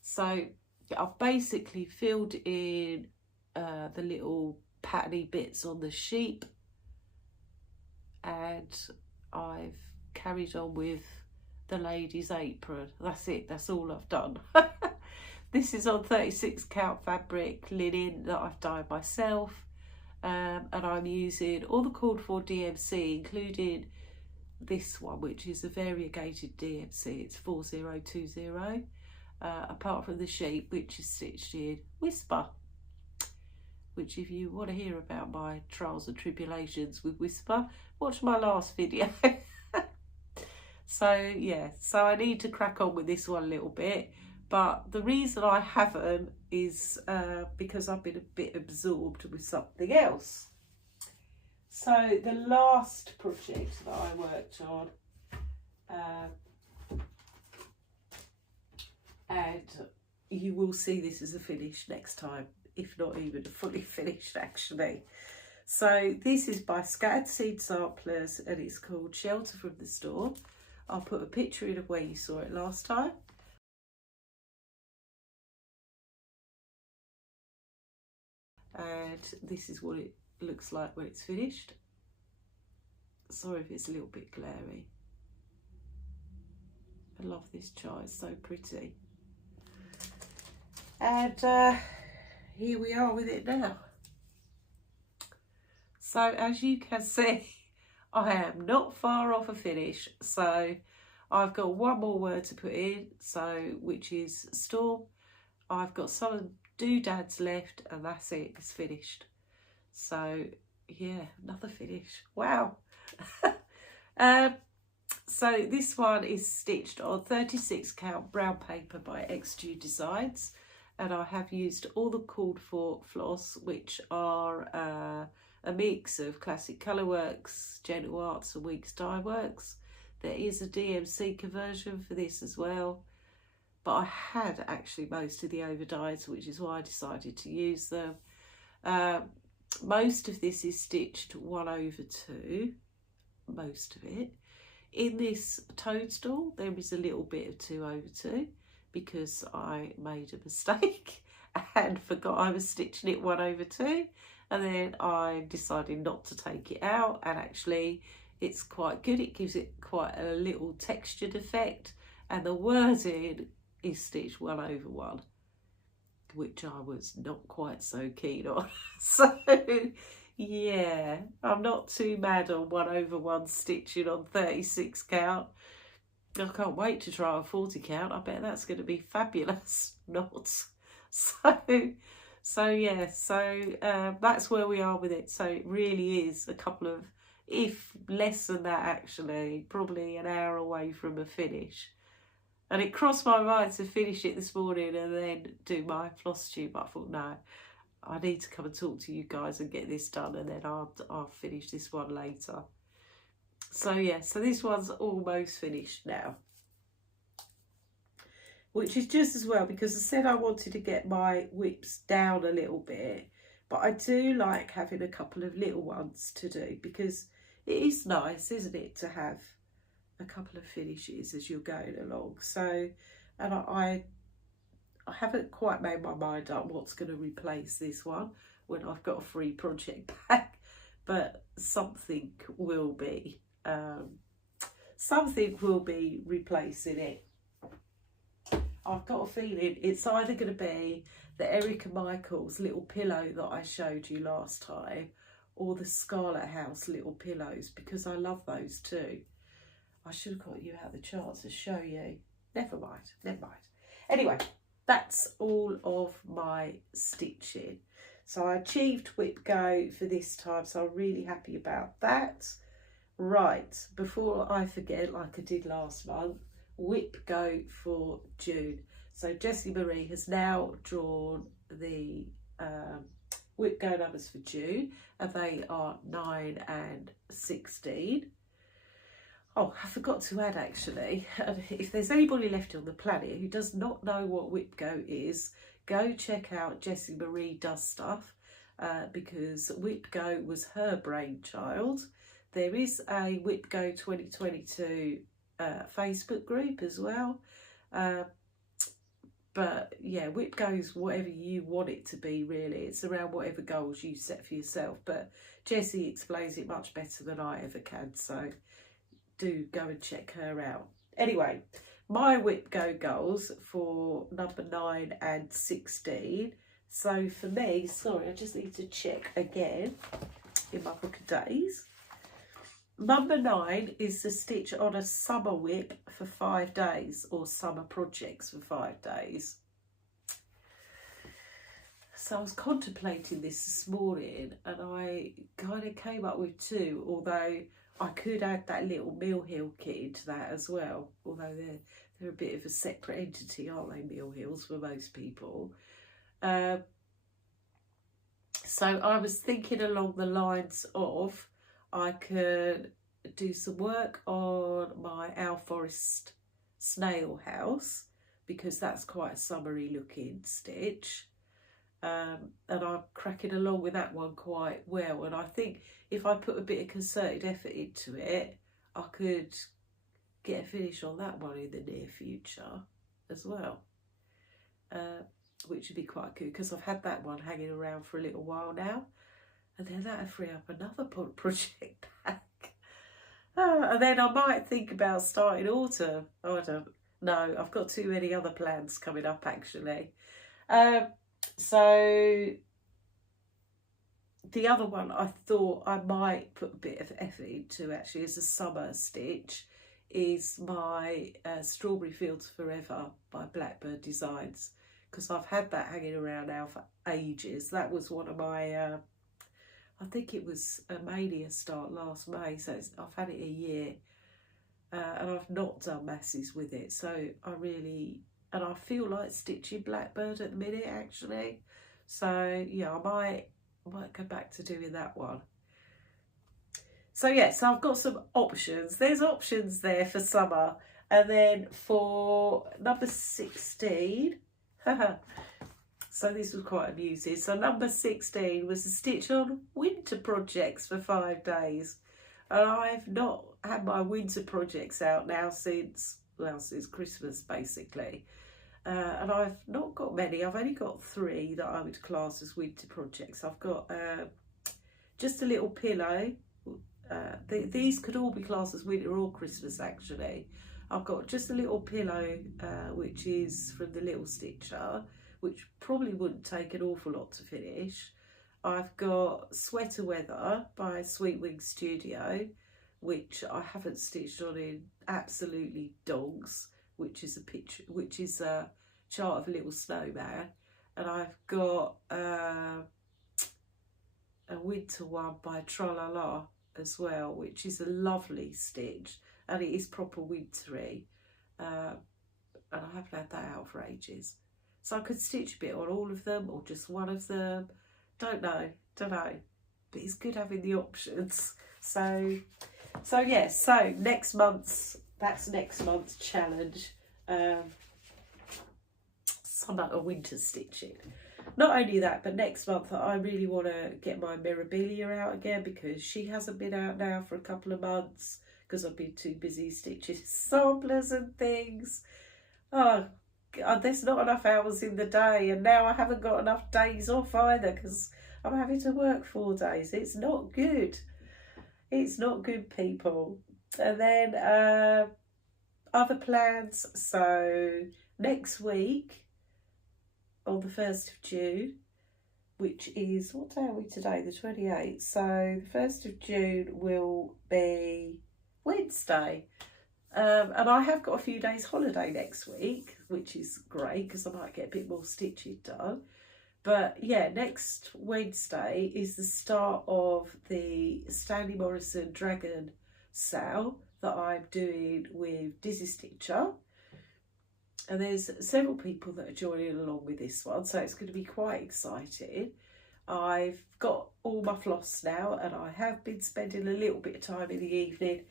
So I've basically filled in the little patterny bits on the sheep, and I've carried on with the lady's apron. That's it, that's all I've done. This is on 36 count fabric linen that I've dyed myself, and I'm using all the called for DMC, including this one, which is a variegated DMC. It's 4020, apart from the sheep, which is stitched in Whisper, which if you want to hear about my trials and tribulations with Whisper, watch my last video. So yeah, so I need to crack on with this one a little bit, but the reason I haven't is because I've been a bit absorbed with something else. So the last project that I worked on, and you will see this as a finish next time, if not even fully finished actually. So this is by Scattered Seed Samplers, and it's called Shelter from the Storm. I'll put a picture in of where you saw it last time. And this is what it looks like when it's finished. Sorry if it's a little bit glary. I love this chart, it's so pretty. And here we are with it now. So as you can see, I am not far off a finish. So I've got one more word to put in, so which is Storm. I've got some doodads left, and that's it, it's finished. So yeah, another finish. Wow. So this one is stitched on 36 count brown paper by XJuDesigns, and I have used all the called for floss, which are a mix of classic Color Works, Gentle Arts and Weeks Dye Works. There is a DMC conversion for this as well, but I had actually most of the overdyes, which is why I decided to use them. Most of this is stitched 1/2, most of it. In this toadstool there is a little bit of 2/2 because I made a mistake and forgot I was stitching it 1/2, and then I decided not to take it out, and actually it's quite good. It gives it quite a little textured effect, and the wording is stitched 1/1, which I was not quite so keen on. So yeah, I'm not too mad on 1/1 stitching on 36 count. I can't wait to try a 40 count. I bet that's going to be fabulous. Not. So yeah, so that's where we are with it. So it really is a couple of, if less than that actually, probably an hour away from a finish. And it crossed my mind to finish it this morning and then do my Flosstube. I thought, no, I need to come and talk to you guys and get this done, and then I'll finish this one later. So yeah, so this one's almost finished now, which is just as well, because I said I wanted to get my whips down a little bit, but I do like having a couple of little ones to do, because it is nice, isn't it, to have a couple of finishes as you're going along. So, and I haven't quite made my mind up what's going to replace this one when I've got a free project back, but something will be replacing it. I've got a feeling it's either going to be the Erica Michaels little pillow that I showed you last time, or the Scarlet House little pillows, because I love those too. I should have got you out the charts to show you. Never mind, never mind. Anyway, that's all of my stitching. So I achieved whip go for this time, so I'm really happy about that. Right, before I forget, like I did last month, whip go for June. So Jessie Marie has now drawn the whip go numbers for June, and they are 9 and 16. Oh, I forgot to add actually, if there's anybody left on the planet who does not know what whip go is, go check out Jessie Marie Does Stuff, because whip go was her brainchild. There is a whip go 2022 Facebook group as well. But yeah, WIP goes whatever you want it to be, really. It's around whatever goals you set for yourself. But Jessie explains it much better than I ever can, so do go and check her out. Anyway, my WIP Go goals for number 9 and 16. So for me, sorry, I just need to check again in my book of days. Number 9 is to stitch on a summer WIP for 5 days, or summer projects for 5 days. So I was contemplating this morning, and I kind of came up with 2, although I could add that little Mill Hill kit into that as well, although they're a bit of a separate entity, aren't they, Mill Hills, for most people. So I was thinking along the lines of, I could do some work on my Owl Forest snail house, because that's quite a summery looking stitch. And I'm cracking along with that one quite well. And I think if I put a bit of concerted effort into it, I could get a finish on that one in the near future as well. Which would be quite good, because I've had that one hanging around for a little while now. And then that'll free up another project back. And then I might think about starting autumn. I don't know. I've got too many other plans coming up, actually. So the other one I thought I might put a bit of effort into, actually, as a summer stitch, is my Strawberry Fields Forever by Blackbird Designs, because I've had that hanging around now for ages. That was one of my... I think it was a mania start last May, so I've had it a year, and I've not done masses with it. So and I feel like stitching Blackbird at the minute, actually. So yeah, I might go back to doing that one. So yeah, so I've got some options. There's options there for summer, and then for number 16. So this was quite amusing. So number 16 was to stitch on winter projects for 5 days. And I've not had my winter projects out now since Christmas, basically. And I've not got many. I've only got 3 that I would class as winter projects. I've got just a little pillow. These could all be classed as winter or Christmas, actually. I've got just a little pillow, which is from the Little Stitcher, which probably wouldn't take an awful lot to finish. I've got Sweater Weather by Sweet Wing Studio, which I haven't stitched on in absolutely dogs, which is a chart of a little snowman. And I've got a winter one by Tralala as well, which is a lovely stitch, and it is proper wintry. And I haven't had that out for ages. So I could stitch a bit on all of them, or just one of them. Don't know. But it's good having the options. So yeah, so that's next month's challenge. Summer or winter stitching. Not only that, but next month I really want to get my Mirabilia out again, because she hasn't been out now for a couple of months, because I've been too busy stitching samplers and things. Oh, there's not enough hours in the day, and now I haven't got enough days off either, because I'm having to work 4 days. It's not good. It's not good, people. And then other plans. So next week, on the 1st of June, which is, what day are we today? The 28th. So the 1st of June will be Wednesday. And I have got a few days holiday next week, which is great, because I might get a bit more stitching done. But yeah, next Wednesday is the start of the Stanley Morrison Dragon sale that I'm doing with Dizzy Stitcher. And there's several people that are joining along with this one, so it's going to be quite exciting. I've got all my floss now, and I have been spending a little bit of time in the evening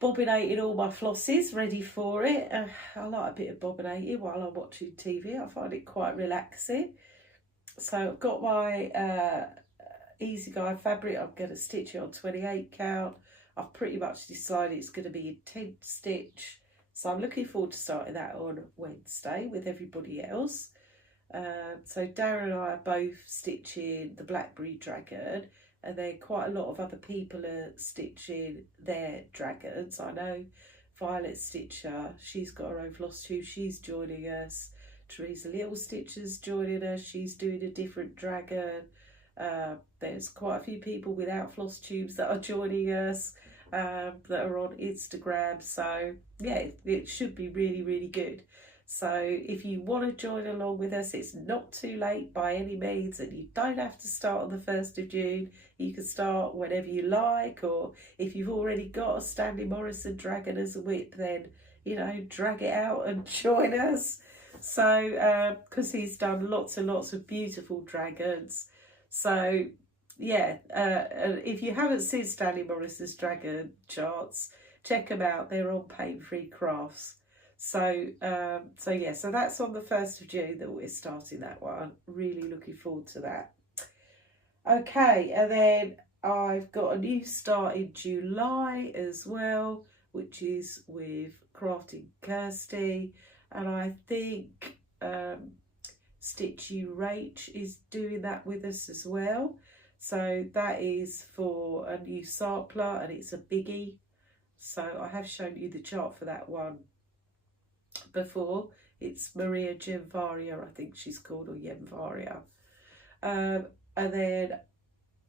bobbinating all my flosses, ready for it. I like a bit of bobbinating while I'm watching TV. I find it quite relaxing. So I've got my Easy Guide fabric. I'm going to stitch it on 28 count. I've pretty much decided it's going to be a 10 stitch. So I'm looking forward to starting that on Wednesday with everybody else. So Darren and I are both stitching the Blackberry Dragon, and then quite a lot of other people are stitching their dragons. I know Violet Stitcher, she's got her own Flosstube, she's joining us. Teresa Little Stitcher's joining us, she's doing a different dragon. There's quite a few people without Flosstubes that are joining us, that are on Instagram. So yeah, it should be really, really good. So if you want to join along with us, it's not too late by any means, and you don't have to start on the 1st of June. You can start whenever you like, or if you've already got a Stanley Morrison dragon as a whip, then, you know, drag it out and join us. So, because he's done lots and lots of beautiful dragons. So, yeah, if you haven't seen Stanley Morrison's dragon charts, check them out. They're on Pain Free Crafts. So yeah, so that's on the 1st of June that we're starting that one. Really looking forward to that. Okay, and then I've got a new start in July as well, which is with Crafting Kirsty, and I think Stitch You Rach is doing that with us as well. So that is for a new sampler, and it's a biggie. So I have shown you the chart for that one before. It's Maria Gemvaria, I think she's called, or Gemvaria. And then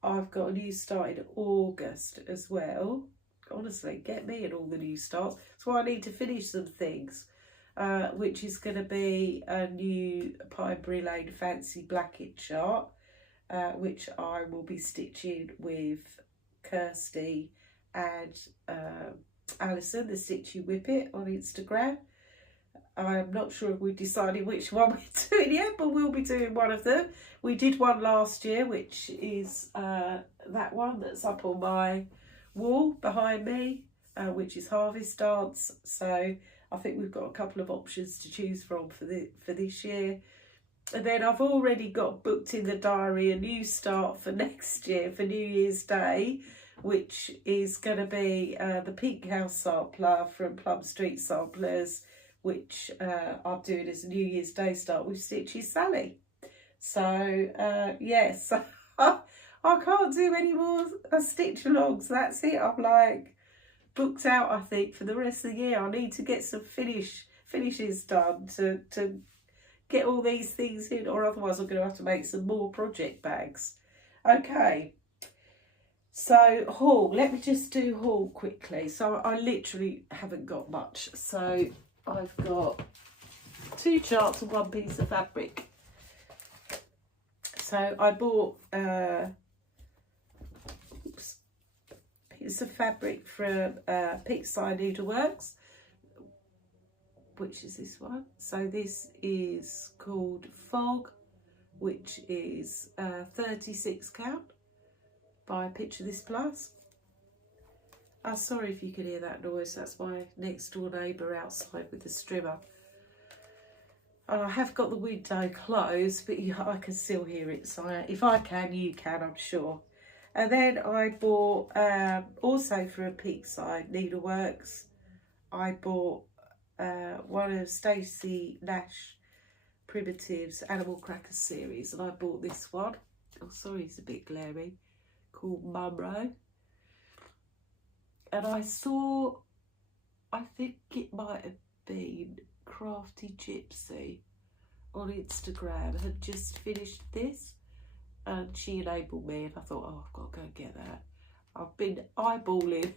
I've got a new start in August as well. Honestly, get me in all the new starts. That's why I need to finish some things, which is going to be a new Pineberry Lane Fancy Blacket chart, which I will be stitching with Kirsty and Alison, the Stitch You Whippet, on Instagram. I'm not sure if we've decided which one we're doing yet, but we'll be doing one of them. We did one last year, which is that one that's up on my wall behind me, which is Harvest Dance. So I think we've got a couple of options to choose from for this year. And then I've already got booked in the diary a new start for next year, for New Year's Day, which is going to be the Pink House sampler from Plum Street Samplers, which I'm doing as a New Year's Day start with Stitchy Sally. So yes, I can't do any more stitch alongs. That's it. I'm like booked out, I think, for the rest of the year. I need to get some finishes done to get all these things in, or otherwise I'm going to have to make some more project bags. Okay. So haul, let me just do haul quickly. So I literally haven't got much. So I've got 2 charts and 1 piece of fabric. So I bought a piece of fabric from Peakside Needleworks, which is this one. So this is called Fog, which is 36 count by Picture This Plus. I'm sorry if you can hear that noise, that's my next door neighbour outside with the strimmer. And I have got the window closed, but I can still hear it, so if I can, you can, I'm sure. And then I bought, also from Peakside Needleworks, I bought one of Stacey Nash Primitive's Animal Crackers series, and I bought this one. Oh, sorry, it's a bit glary, called Munro. And I saw, I think it might have been Crafty Gypsy on Instagram, had just finished this, and she enabled me, and I thought, oh, I've got to go and get that. I've been eyeballing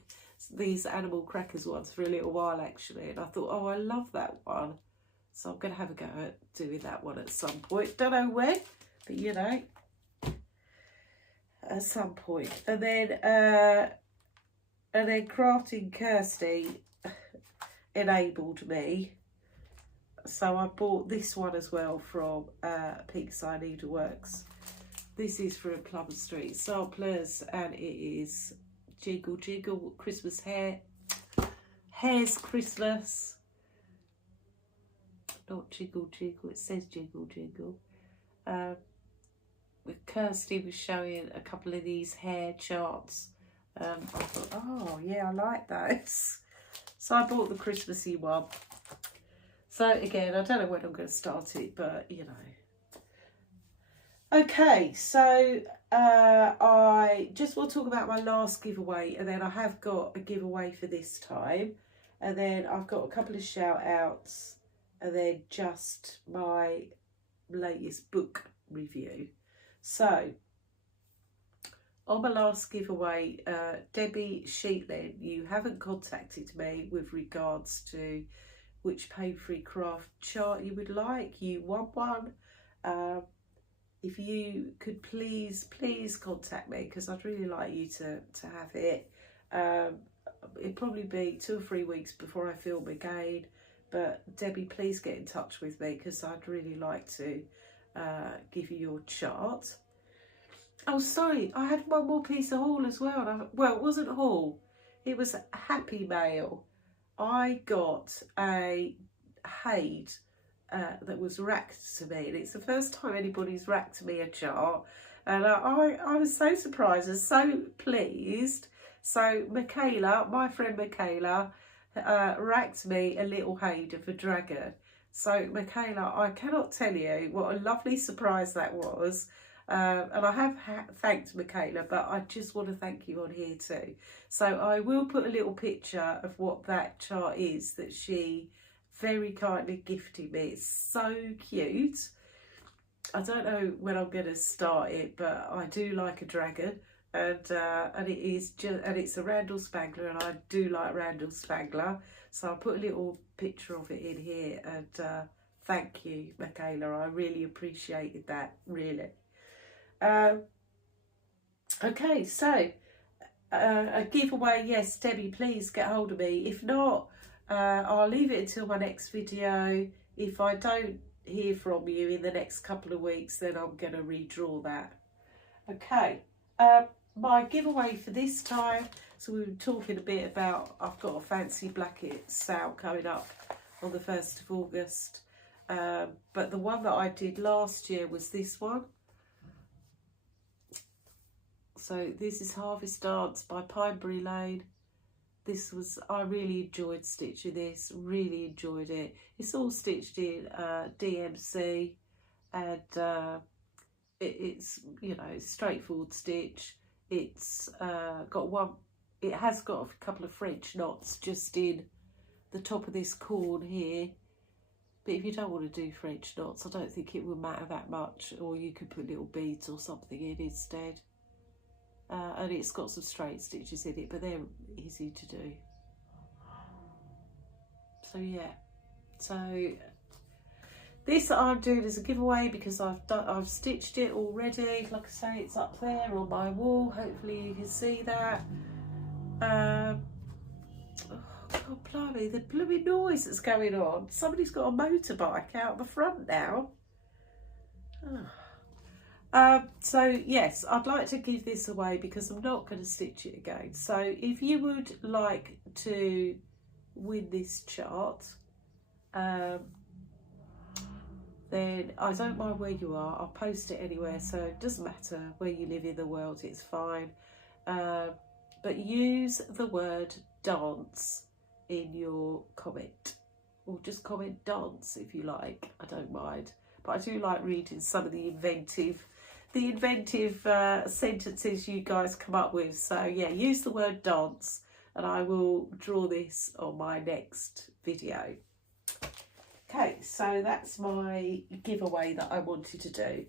these Animal Crackers ones for a little while actually, and I thought, oh, I love that one, so I'm going to have a go at doing that one at some point. Don't know when, but you know, at some point. And then Crafting Kirsty enabled me, so I bought this one as well from Peakside Needleworks. This is from Plum Street Samplers, and it is Jiggle Jiggle Christmas hair. Hair's Christmas. Not Jiggle Jiggle, it says Jiggle Jiggle. Kirsty was showing a couple of these hair charts I thought, oh yeah, I like those. So I bought the Christmassy one. So again, I don't know when I'm going to start it, but you know. Okay, so I just will talk about my last giveaway, and then I have got a giveaway for this time, and then I've got a couple of shout outs, and then just my latest book review. So on my last giveaway, Debbie Sheetland, you haven't contacted me with regards to which pain-free craft chart you would like. You want one. If you could please contact me, because I'd really like you to have it. It'd probably be 2 or 3 weeks before I film again, but Debbie, please get in touch with me, because I'd really like to give you your chart. Oh, sorry, I had one more piece of haul as well. Well, it wasn't a haul, it was happy mail. I got a Haid that was racked to me, and it's the first time anybody's racked me a chart, and I was so surprised and so pleased. So Michaela, my friend Michaela, racked me a little Haid of a dragon. So Michaela, I cannot tell you what a lovely surprise that was. And I have thanked Michaela, but I just want to thank you on here too. So I will put a little picture of what that chart is that she very kindly gifted me. It's so cute. I don't know when I'm going to start it, but I do like a dragon, and it is just, and it's a Randall Spangler, and I do like Randall Spangler. So I'll put a little picture of it in here, and thank you, Michaela. I really appreciated that, really. Okay, so a giveaway, yes, Debbie, please get hold of me. If not, I'll leave it until my next video. If I don't hear from you in the next couple of weeks, then I'm going to redraw that. Okay, my giveaway for this time, so we were talking a bit about, I've got a fancy blanket sale coming up on the 1st of August, but the one that I did last year was this one. So this is Harvest Dance by Pinebury Lane. This was, I really enjoyed stitching this, really enjoyed it. It's all stitched in DMC, and it's, you know, it's straightforward stitch. It's got one, it has got a couple of French knots just in the top of this corn here. But if you don't want to do French knots, I don't think it will matter that much, or you could put little beads or something in instead. And it's got some straight stitches in it, but they're easy to do. So yeah, so this I'm doing as a giveaway because I've stitched it already. Like I say, it's up there on my wall. Hopefully you can see that. Oh God, blimey, the blooming noise that's going on. Somebody's got a motorbike out the front now. Oh. So yes, I'd like to give this away because I'm not going to stitch it again. So if you would like to win this chart, then I don't mind where you are. I'll post it anywhere, so it doesn't matter where you live in the world, it's fine. But use the word dance in your comment, or just comment dance if you like. I don't mind, but I do like reading some of the inventive sentences you guys come up with. So yeah, use the word dance, and I will draw this on my next video. Okay, so that's my giveaway that I wanted to do.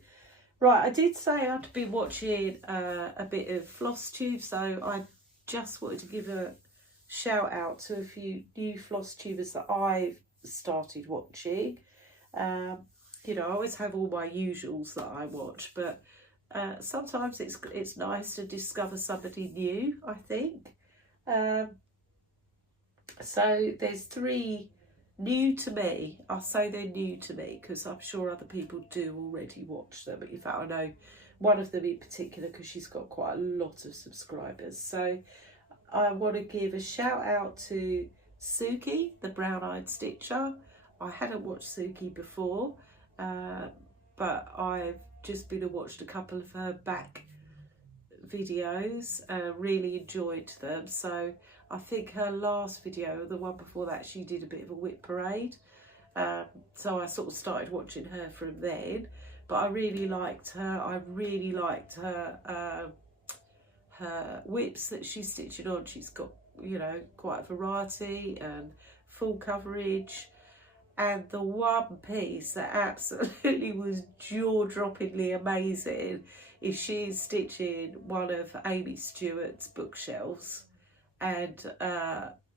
Right, I did say I'd be watching a bit of Flosstube, so I just wanted to give a shout out to a few new Flosstubers that I've started watching. You know, I always have all my usuals that I watch, but sometimes it's nice to discover somebody new, I think. So there's 3 new to me. I'll say they're new to me because I'm sure other people do already watch them. In fact, I know one of them in particular because she's got quite a lot of subscribers. So I want to give a shout out to Suki, the brown-eyed stitcher. I hadn't watched Suki before, but I've just been and watched a couple of her back videos, really enjoyed them. So I think her last video, the one before that, she did a bit of a whip parade. So I sort of started watching her from then. But I really liked her. I really liked her whips that she's stitching on. She's got, you know, quite a variety and full coverage. And the one piece that absolutely was jaw-droppingly amazing is she's stitching one of Amy Stewart's bookshelves, and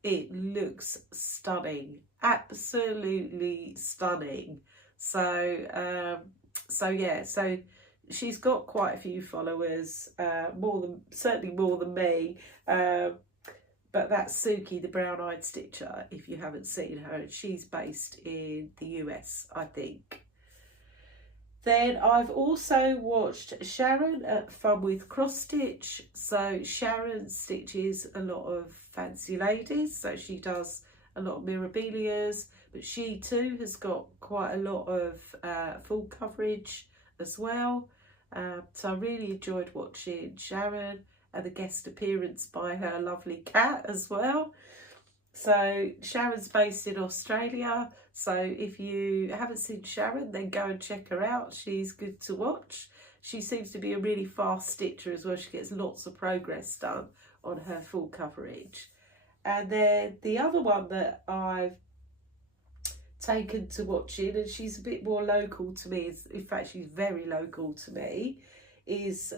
it looks stunning, absolutely stunning. So yeah, so she's got quite a few followers, certainly more than me. But that's Suki, the brown-eyed stitcher, if you haven't seen her. She's based in the US, I think. Then I've also watched Sharon at Fun with Cross Stitch. So Sharon stitches a lot of fancy ladies. So she does a lot of mirabilias, but she too has got quite a lot of full coverage as well. So I really enjoyed watching Sharon, and the guest appearance by her lovely cat as well. So Sharon's based in Australia, so if you haven't seen Sharon, then go and check her out. She's good to watch. She seems to be a really fast stitcher as well. She gets lots of progress done on her full coverage. And then the other one that I've taken to watching, and she's a bit more local to me, in fact she's very local to me, is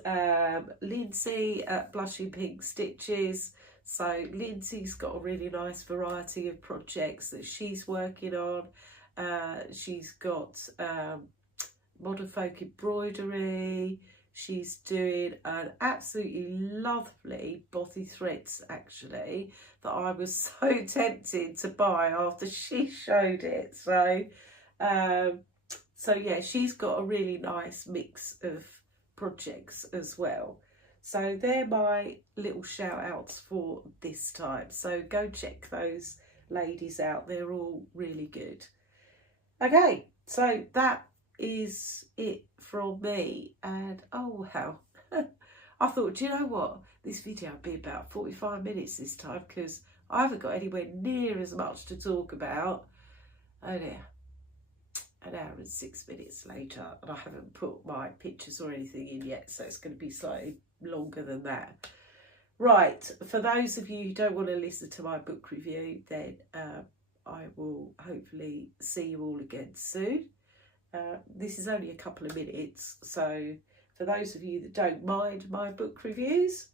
Lindsay at Blushing Pink Stitches. So Lindsay's got a really nice variety of projects that she's working on. She's got modern folk embroidery. She's doing an absolutely lovely bothy threads, actually, that I was so tempted to buy after she showed it. So yeah, she's got a really nice mix of projects as well. So they're my little shout outs for this time. So go check those ladies out. They're all really good. Okay, so that is it from me. And oh wow, I thought, do you know what? This video will be about 45 minutes this time, because I haven't got anywhere near as much to talk about. Oh dear. An hour and 6 minutes later, and I haven't put my pictures or anything in yet, so it's going to be slightly longer than that. Right, for those of you who don't want to listen to my book review, then I will hopefully see you all again soon. This is only a couple of minutes, so for those of you that don't mind my book reviews,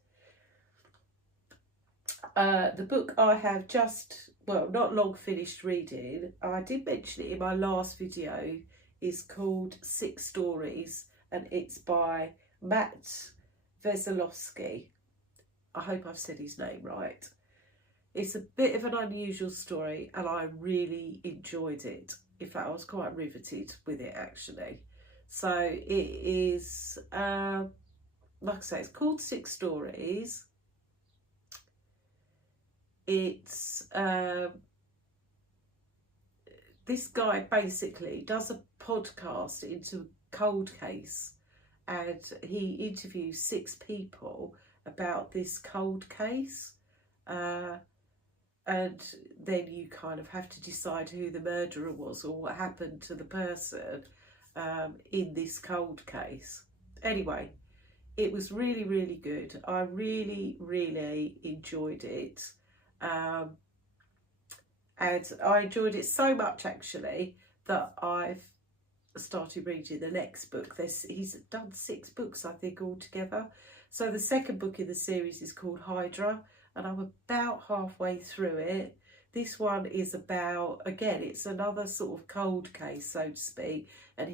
the book I have just, well, not long finished reading, I did mention it in my last video, is called 6 Stories, and it's by Matt Wesolowski. I hope I've said his name right. It's a bit of an unusual story, and I really enjoyed it. In fact, I was quite riveted with it, actually. So it is, like I say, it's called 6 Stories. It's this guy basically does a podcast into a cold case, and he interviews 6 people about this cold case, and then you kind of have to decide who the murderer was or what happened to the person in this cold case. Anyway, it was really, really good. I really, really enjoyed it. And I enjoyed it so much, actually, that I've started reading the next book. He's done 6 books, I think, altogether. So the second book in the series is called Hydra, and I'm about halfway through it. This one is about, again, it's another sort of cold case, so to speak, and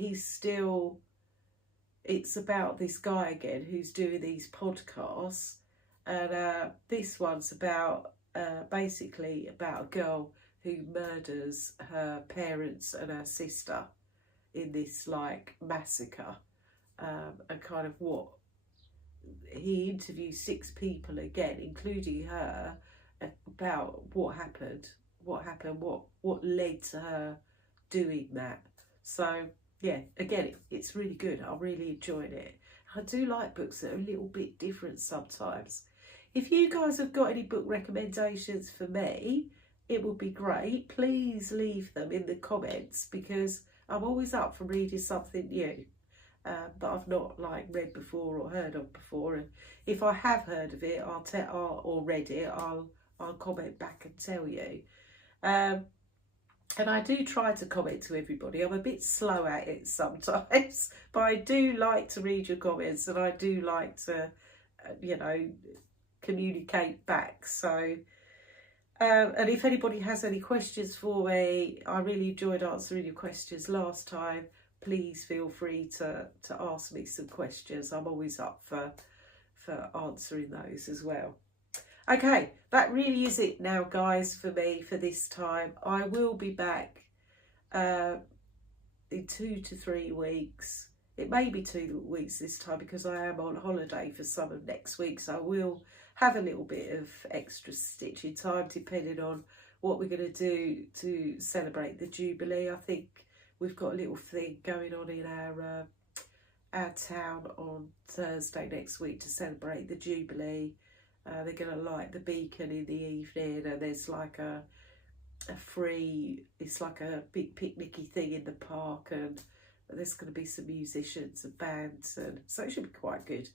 it's about this guy again who's doing these podcasts, and this one's about basically about a girl who murders her parents and her sister in this like massacre, and kind of what he interviews 6 people again, including her, about what happened, what led to her doing that. So yeah, again, it's really good. I really enjoyed it. I do like books that are a little bit different sometimes. If you guys have got any book recommendations for me, it would be great. Please leave them in the comments, because I'm always up for reading something new that I've not like read before or heard of before. And if I have heard of it, or read it, I'll comment back and tell you. And I do try to comment to everybody. I'm a bit slow at it sometimes, but I do like to read your comments, and I do like to, you know, communicate back. So, and if anybody has any questions for me, I really enjoyed answering your questions last time. Please feel free to ask me some questions. I'm always up for answering those as well. Okay, that really is it now, guys, for me for this time. I will be back in 2 to 3 weeks. It may be 2 weeks this time, because I am on holiday for some of next week, so I will have a little bit of extra stitching time depending on what we're going to do to celebrate the Jubilee. I think we've got a little thing going on in our town on Thursday next week to celebrate the Jubilee. They're going to light the beacon in the evening, and there's like a free, it's like a big picnicky thing in the park, and there's going to be some musicians and bands, and so it should be quite good.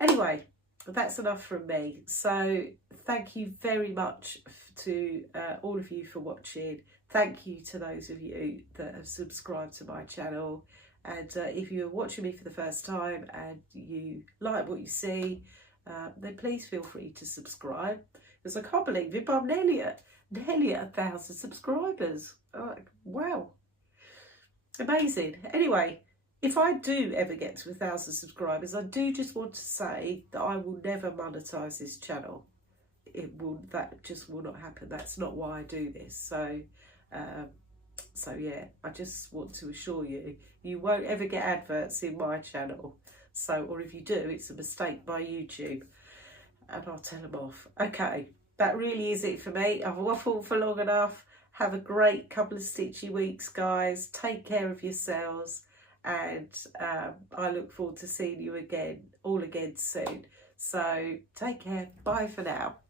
Anyway, that's enough from me. So thank you very much to all of you for watching. Thank you to those of you that have subscribed to my channel. And if you're watching me for the first time and you like what you see, then please feel free to subscribe, because I can't believe it, but I'm nearly at 1,000 subscribers. Wow, amazing. Anyway, if I do ever get to 1,000 subscribers, I do just want to say that I will never monetize this channel. That just will not happen. That's not why I do this. So yeah, I just want to assure you, you won't ever get adverts in my channel. So, or if you do, it's a mistake by YouTube, and I'll tell them off. Okay, that really is it for me. I've waffled for long enough. Have a great couple of stitchy weeks, guys. Take care of yourselves, and I look forward to seeing you all again soon. So take care. Bye for now.